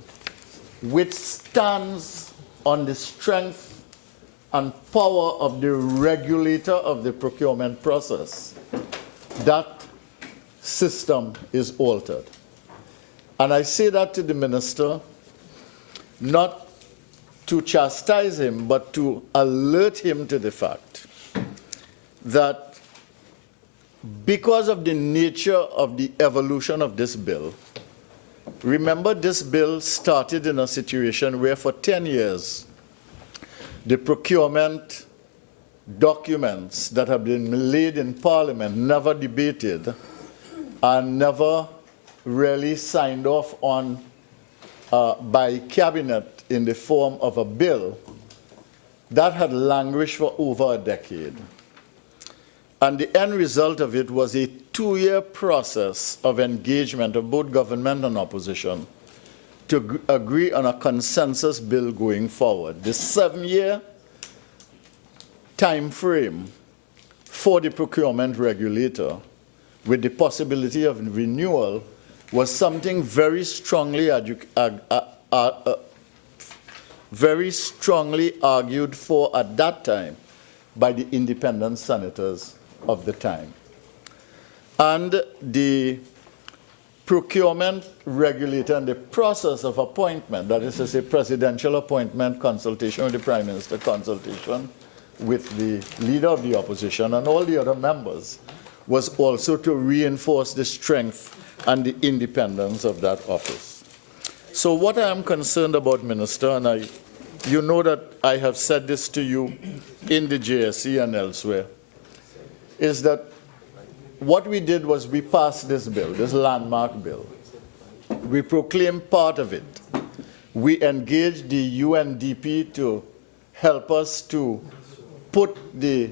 which stands on the strength and power of the regulator of the procurement process, that system is altered. And I say that to the minister, not to chastise him, but to alert him to the fact that because of the nature of the evolution of this bill, remember this bill started in a situation where for 10 years, the procurement documents that have been laid in Parliament, never debated, and never really signed off on by Cabinet in the form of a bill, that had languished for over a decade. And the end result of it was a 2-year process of engagement of both government and opposition to agree on a consensus bill going forward. The 7-year time frame for the procurement regulator with the possibility of renewal was something very strongly argued for at that time by the independent senators of the time. And the procurement regulator and the process of appointment, that is to say presidential appointment, consultation with the Prime Minister, consultation with the leader of the opposition and all the other members, was also to reinforce the strength and the independence of that office. So what I am concerned about, Minister, and you know that I have said this to you in the JSC and elsewhere, is that what we did was we passed this bill, this landmark bill. We proclaimed part of it. We engaged the UNDP to help us to put the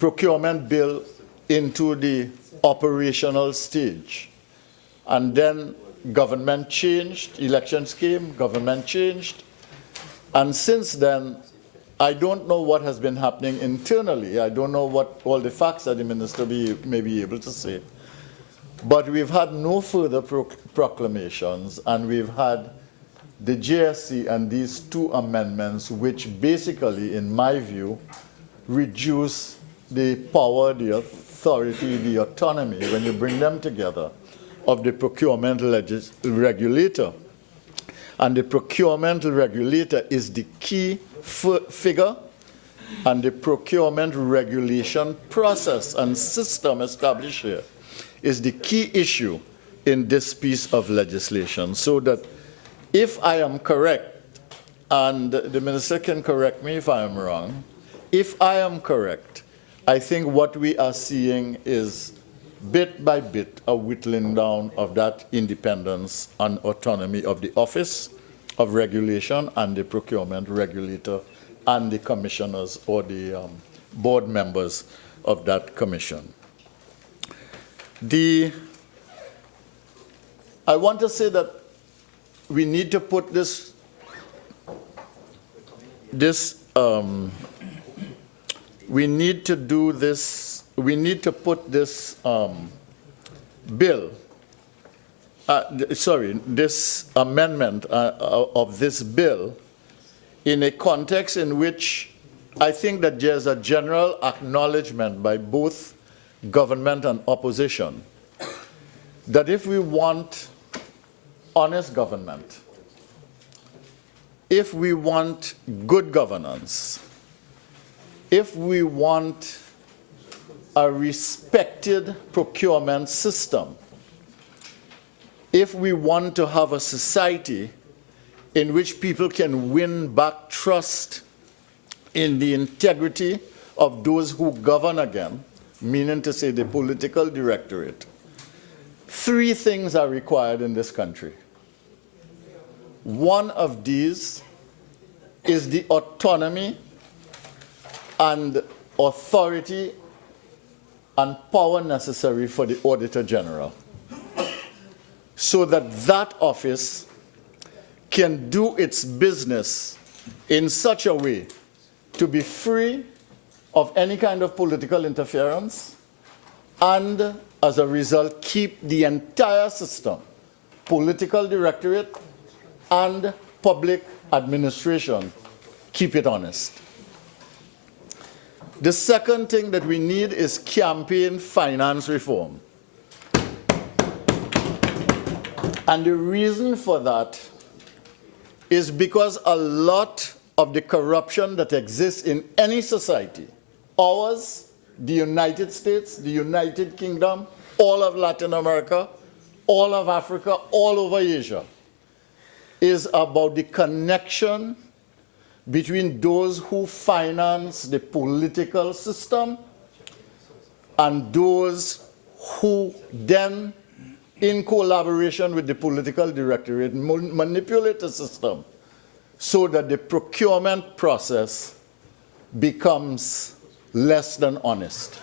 procurement bill into the operational stage. And then government changed, elections came, government changed. And since then, I don't know what has been happening internally. I don't know what all the facts that the minister may be able to say. But we've had no further proclamations, and we've had the JSC and these 2 amendments, which basically, in my view, reduce the power, the authority, the autonomy, when you bring them together, of the procurement regulator. And the procurement regulator is the key figure, and the procurement regulation process and system established here is the key issue in this piece of legislation. So that if I am correct, and the minister can correct me if I am wrong, if I am correct, I think what we are seeing is bit by bit a whittling down of that independence and autonomy of the Office of Regulation and the Procurement Regulator and the commissioners or the board members of that commission. I want to say that we need to put we need to put this bill, this amendment of this bill in a context in which I think that there's a general acknowledgement by both government and opposition that if we want honest government, if we want good governance, if we want a respected procurement system, if we want to have a society in which people can win back trust in the integrity of those who govern again, meaning to say the political directorate, three things are required in this country. One of these is the autonomy and authority and power necessary for the Auditor General, so that that office can do its business in such a way to be free of any kind of political interference and, as a result, keep the entire system, political directorate and public administration, keep it honest. The second thing that we need is campaign finance reform. And the reason for that is because a lot of the corruption that exists in any society, ours, the United States, the United Kingdom, all of Latin America, all of Africa, all over Asia, is about the connection between those who finance the political system and those who then, in collaboration with the political directorate, manipulate the system so that the procurement process becomes less than honest.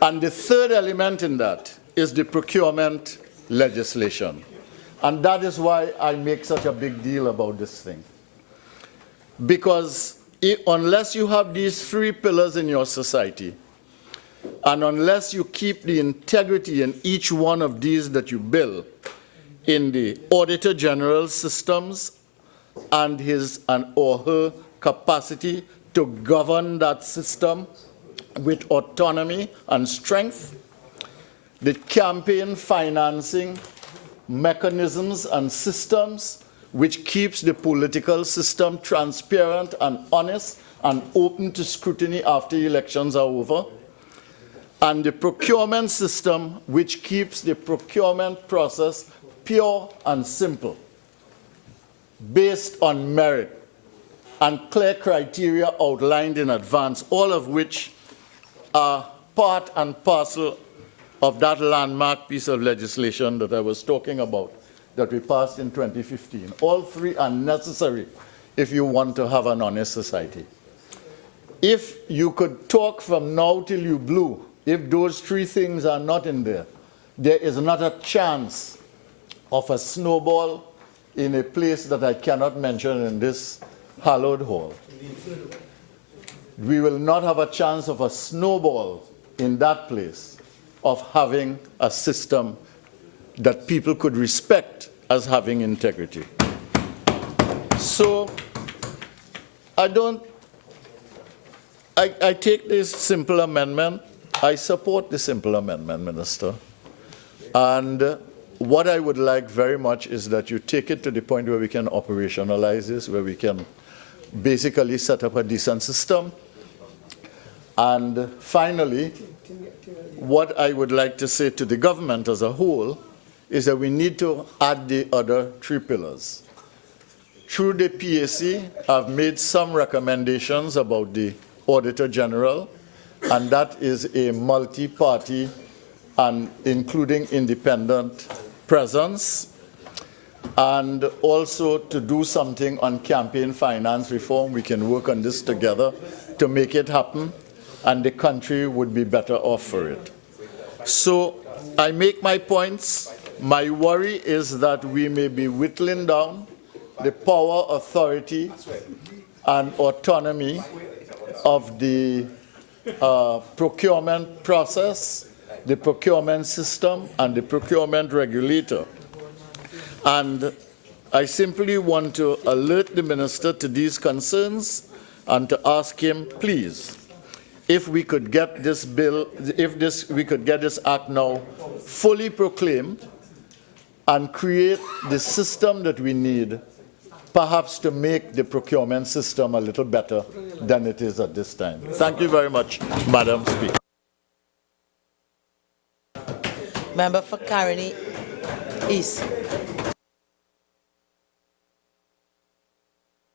And the third element in that is the procurement legislation. And that is why I make such a big deal about this thing. Because unless you have these three pillars in your society, and unless you keep the integrity in each one of these that you build in the Auditor General systems and his or her capacity to govern that system with autonomy and strength, the campaign financing mechanisms and systems which keeps the political system transparent and honest and open to scrutiny after elections are over, and the procurement system which keeps the procurement process pure and simple, based on merit and clear criteria outlined in advance, all of which are part and parcel of that landmark piece of legislation that I was talking about that we passed in 2015. All three are necessary if you want to have an honest society. If you could talk from now till you blue, if those three things are not in there, there is not a chance of a snowball in a place that I cannot mention in this hallowed hall. We will not have a chance of a snowball in that place of having a system that people could respect as having integrity. So I take this simple amendment. I support the simple amendment, Minister. And what I would like very much is that you take it to the point where we can operationalize this, where we can basically set up a decent system. And finally, what I would like to say to the government as a whole is that we need to add the other three pillars. Through the PAC, I've made some recommendations about the Auditor General and that is a multi-party and including independent presence, and also to do something on campaign finance reform. We can work on this together to make it happen, and the country would be better off for it. So I make my points. My worry is that we may be whittling down the power, authority, and autonomy of the procurement process, the procurement system, and the procurement regulator. And I simply want to alert the minister to these concerns and to ask him, please, if we could get this bill, we could get this act now fully proclaimed and create the system that we need, perhaps to make the procurement system a little better than it is at this time. Thank you very much, Madam Speaker. Member for Caroni East.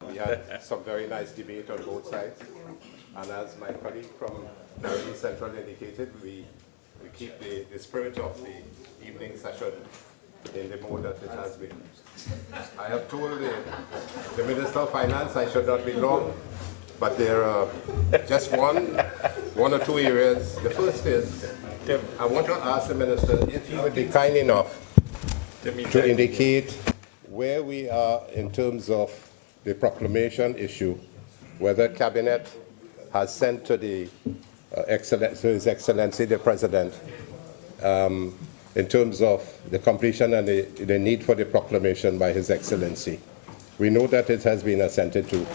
We had some very nice debate on both sides. And as my colleague from Caroni Central indicated, we keep the spirit of the evening session in the mode that it has been. I have told the Minister of Finance I should not be long, but there are just one or two areas. The first is, I want to ask the Minister if he would be kind enough to indicate where we are in terms of the proclamation issue, whether Cabinet has sent to His Excellency the President in terms of the completion and the need for the proclamation by His Excellency. We know that it has been assented to.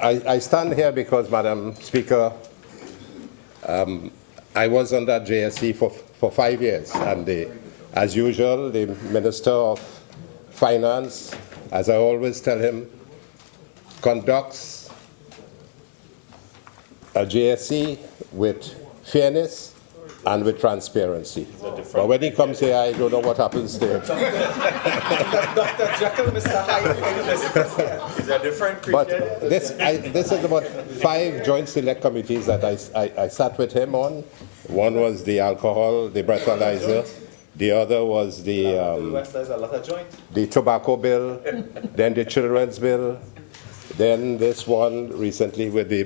I stand here because, Madam Speaker, I was on that JSC for 5 years, and as usual, the Minister of Finance, as I always tell him, conducts a JSC with fairness and with transparency. But when he comes here, I don't know what happens there. Dr. Jekyll, Mr. Hyde, is a different creature. But this is about 5 joint select committees that I sat with him on. One was the alcohol, the breathalyzer. The other was the tobacco bill, then the children's bill, then this one recently with the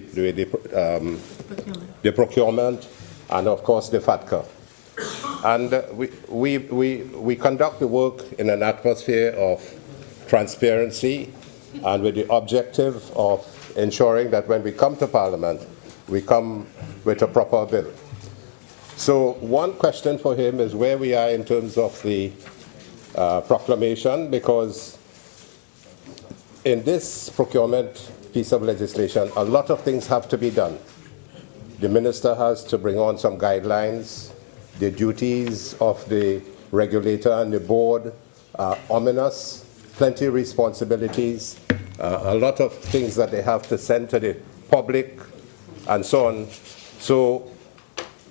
procurement, and of course the FATCA. And we conduct the work in an atmosphere of transparency and with the objective of ensuring that when we come to Parliament, we come with a proper bill. So one question for him is where we are in terms of the proclamation, because in this procurement piece of legislation, a lot of things have to be done. The minister has to bring on some guidelines. The duties of the regulator and the board are ominous, plenty of responsibilities, a lot of things that they have to send to the public, and so on. So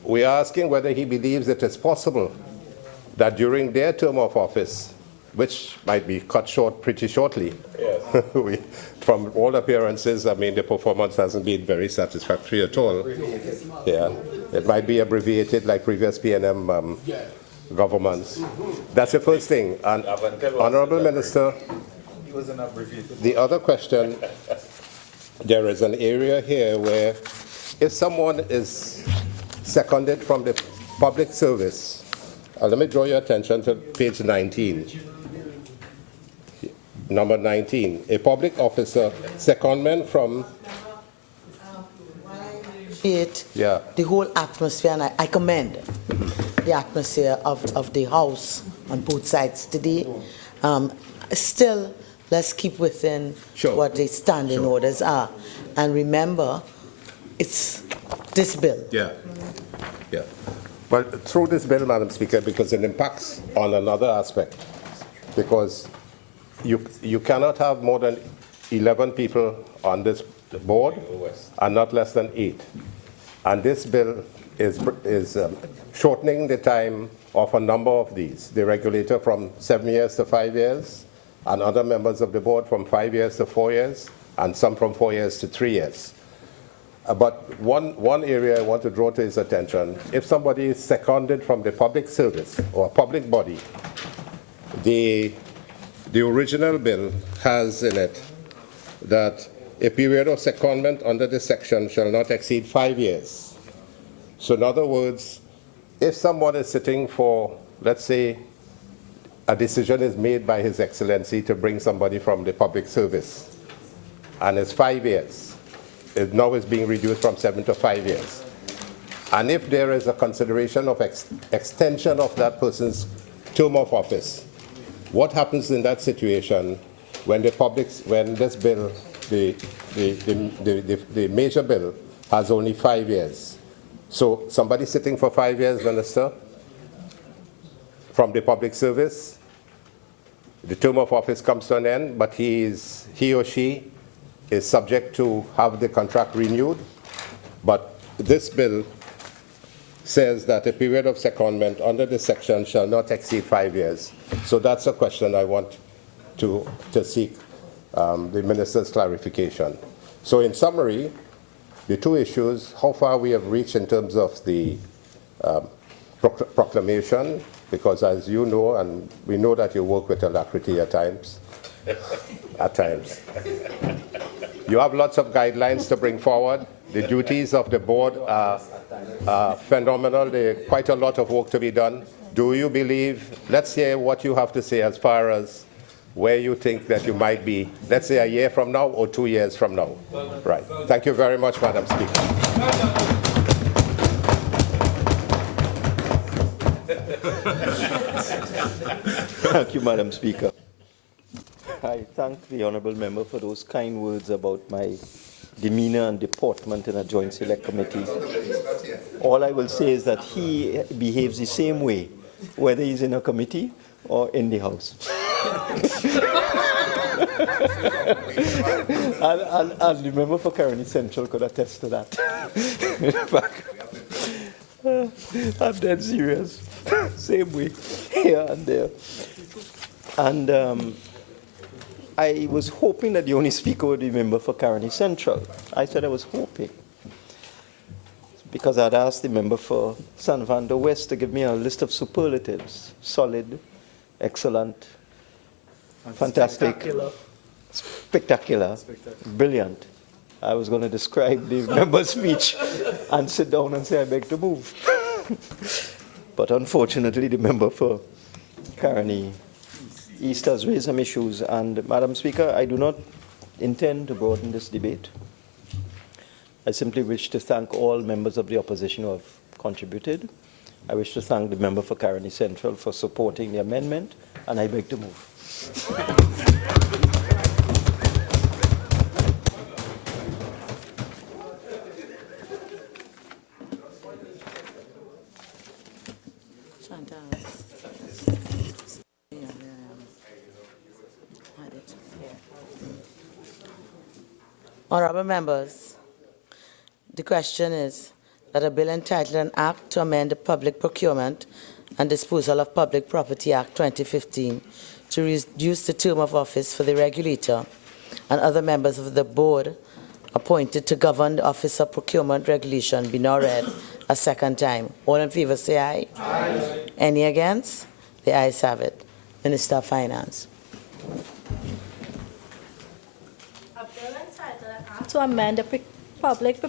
we are asking whether he believes it is possible that during their term of office, which might be cut short pretty shortly, yes. From all appearances, I mean, the performance hasn't been very satisfactory at all. Yeah, it might be abbreviated like previous PNM governments. That's the first thing. And Honorable Minister, the other question, there is an area here where if someone is seconded from the public service, let me draw your attention to page 19. Number 19, a public officer secondment from... The whole atmosphere, and I commend the atmosphere of the House on both sides today. Still, let's keep within what the standing orders are. And remember, it's this bill. Yeah. Well, through this bill, Madam Speaker, because it impacts on another aspect, because you cannot have more than 11 people on this board and not less than 8. And this bill is shortening the time of a number of these. The regulator from 7 years to 5 years, and other members of the board from 5 years to 4 years, and some from 4 years to 3 years. But one area I want to draw to his attention, if somebody is seconded from the public service or a public body, the original bill has in it that a period of secondment under this section shall not exceed 5 years. So in other words, if someone is sitting for, let's say, a decision is made by His Excellency to bring somebody from the public service, and it's 5 years, it now is being reduced from 7 to 5 years. And if there is a consideration of extension of that person's term of office, what happens in that situation when when this bill, the major bill, has only 5 years? So somebody sitting for 5 years, Minister, from the public service, the term of office comes to an end, but he or she is subject to have the contract renewed. But this bill says that a period of secondment under this section shall not exceed 5 years. So that's a question I want to seek the Minister's clarification. So in summary, the two issues, how far we have reached in terms of the proclamation, because as you know, and we know that you work with alacrity at times, you have lots of guidelines to bring forward. The duties of the board are phenomenal. There's quite a lot of work to be done. Do you believe, let's hear what you have to say as far as where you think that you might be, let's say a year from now or 2 years from now. Right. Thank you very much, Madam Speaker. Thank you, Madam Speaker. I thank the honourable member for those kind words about my demeanour and deportment in a joint select committee. All I will say is that he behaves the same way, whether he's in a committee or in the House. and the member for Caroni Central could attest to that. In fact, I'm dead serious. Same way, here and there. And I was hoping that the only speaker would be a member for Caroni Central. I said I was hoping, because I'd asked the member for San Vando West to give me a list of superlatives: solid, excellent, fantastic, spectacular, brilliant. I was going to describe the member's speech and sit down and say I beg to move. But unfortunately, the member for Caroni East has raised some issues. And Madam Speaker, I do not intend to broaden this debate. I simply wish to thank all members of the opposition who have contributed. I wish to thank the member for Caroni Central for supporting the amendment, and I beg to move. Honourable members, the question is that a bill entitled an Act to amend the Public Procurement and Disposal of Public Property Act 2015 to reduce the term of office for the regulator and other members of the board appointed to govern the Office of Procurement Regulation be now read a second time. All in favour say aye. Aye. Any against? The ayes have it. Minister of Finance. To amend the Public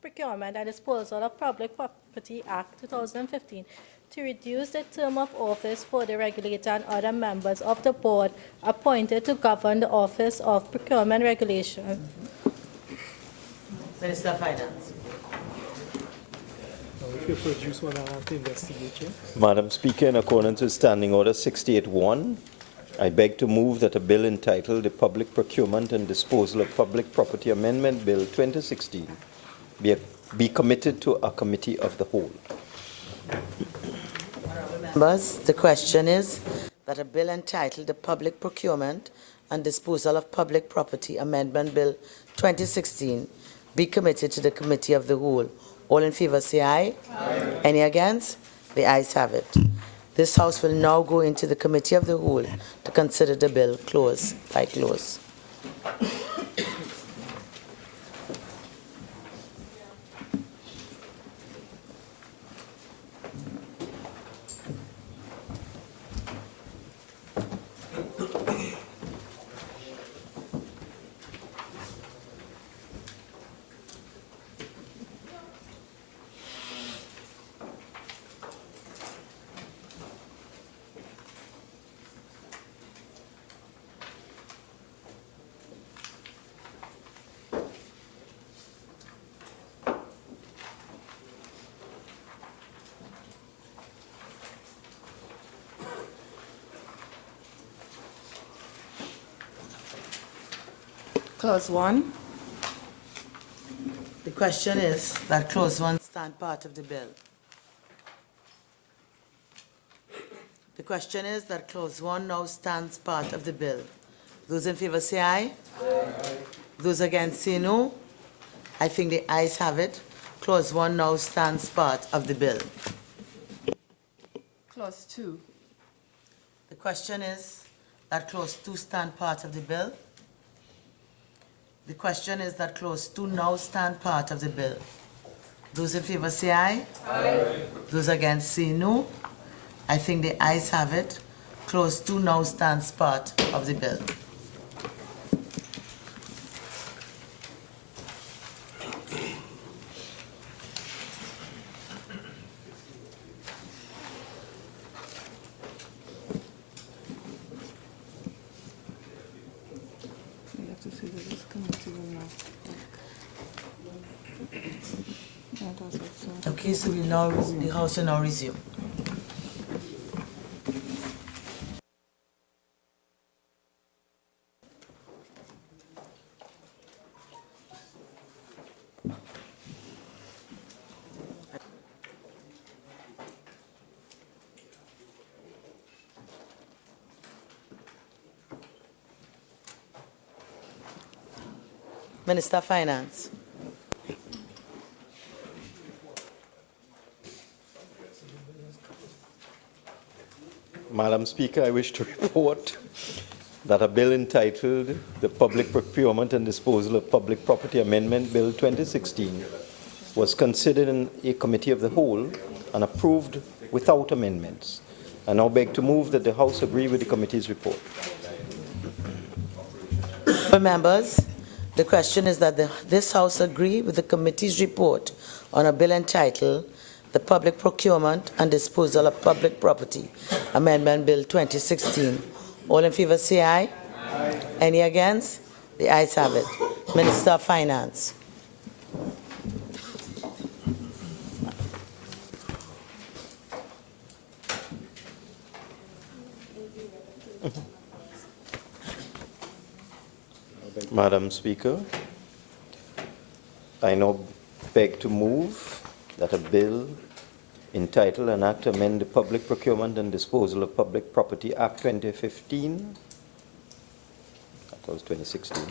Procurement and Disposal of Public Property Act 2015 to reduce the term of office for the regulator and other members of the board appointed to govern the Office of Procurement Regulation. Minister of Finance. If you produce one, I have to investigate you. Madam Speaker, in accordance with Standing Order 68-1, I beg to move that a bill entitled the Public Procurement and Disposal of Public Property Amendment Bill 2016 be committed to a committee of the whole. Members, the question is that a bill entitled the Public Procurement and Disposal of Public Property Amendment Bill 2016 be committed to the committee of the whole. All in favour say aye. Aye. Any against? The ayes have it. This House will now go into the committee of the whole to consider the bill clause by clause. Clause 1. The question is that clause 1 stand part of the bill. The question is that clause 1 now stands part of the bill. Those in favor say aye. Aye. Those against say no. I think the ayes have it. Clause 1 now stands part of the bill. Clause 2. The question is that clause 2 stand part of the bill. The question is that clause 2 now stand part of the bill. Those in favor say aye. Aye. Those against say no. I think the ayes have it. Clause 2 now stands part of the bill. We have to see that this committee will not. Okay, so the House will now resume. Minister of Finance. Madam Speaker, I wish to report that a bill entitled the Public Procurement and Disposal of Public Property Amendment Bill 2016 was considered in a committee of the whole and approved without amendments. I now beg to move that the House agree with the committee's report. Members, the question is that this House agree with the committee's report on a bill entitled the Public Procurement and Disposal of Public Property Amendment Bill 2016. All in favor say aye. Aye. Any against? The ayes have it. Minister of Finance. Madam Speaker, I now beg to move that a bill entitled An Act to Amend the Public Procurement and Disposal of Public Property Act 2015, that was 2016,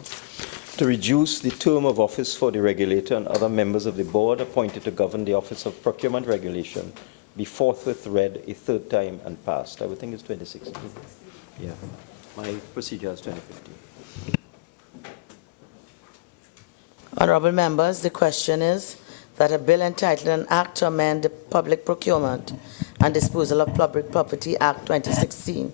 to reduce the term of office for the regulator and other members of the board appointed to govern the Office of Procurement Regulation be forthwith read a third time and passed. I would think it's 2016. Yeah, my procedure is 2015. Honorable members, the question is that a bill entitled An Act to Amend the Public Procurement and Disposal of Public Property Act 2016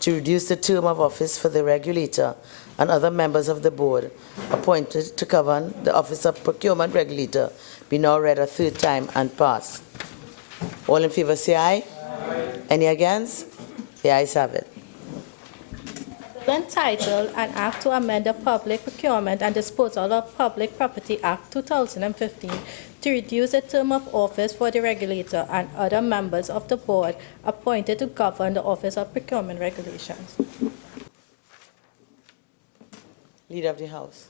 to reduce the term of office for the regulator and other members of the board appointed to govern the Office of Procurement Regulator be now read a third time and passed. All in favor say aye. Aye. Any against? The ayes have it. Entitled An Act to Amend the Public Procurement and Disposal of Public Property Act 2015 to reduce the term of office for the regulator and other members of the board appointed to govern the Office of Procurement Regulations. Leader of the House.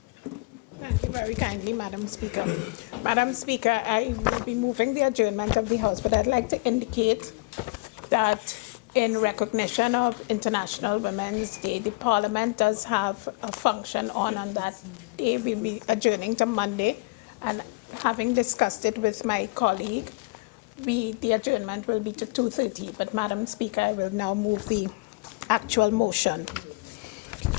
Thank you very kindly, Madam Speaker. Madam Speaker, I will be moving the adjournment of the House, but I'd like to indicate that in recognition of International Women's Day, the Parliament does have a function on that day. We'll be adjourning to Monday, and having discussed it with my colleague, the adjournment will be to 2:30. But Madam Speaker, I will now move the actual motion.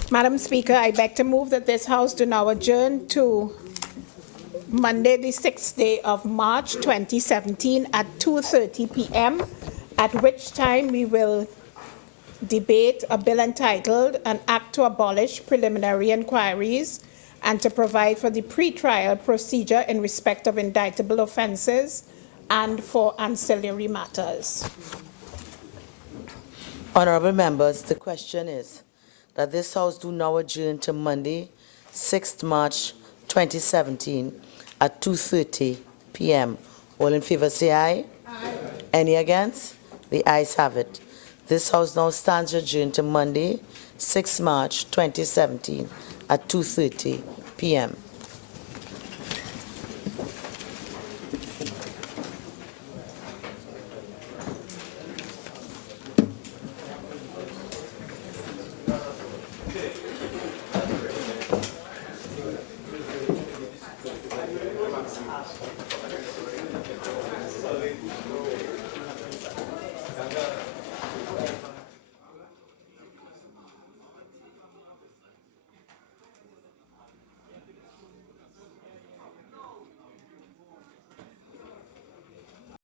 Madam Speaker, I beg to move that this House do now adjourn to Monday, the 6th day of March 2017 at 2:30 p.m., at which time we will debate a bill entitled An Act to Abolish Preliminary Inquiries and to provide for the pre-trial procedure in respect of indictable offences and for ancillary matters. Honorable members, the question is that this House do now adjourn to Monday, 6th March 2017 at 2:30 p.m. All in favor say aye. Aye. Any against? The ayes have it. This House now stands adjourned to Monday, 6 March 2017 at 2:30 p.m.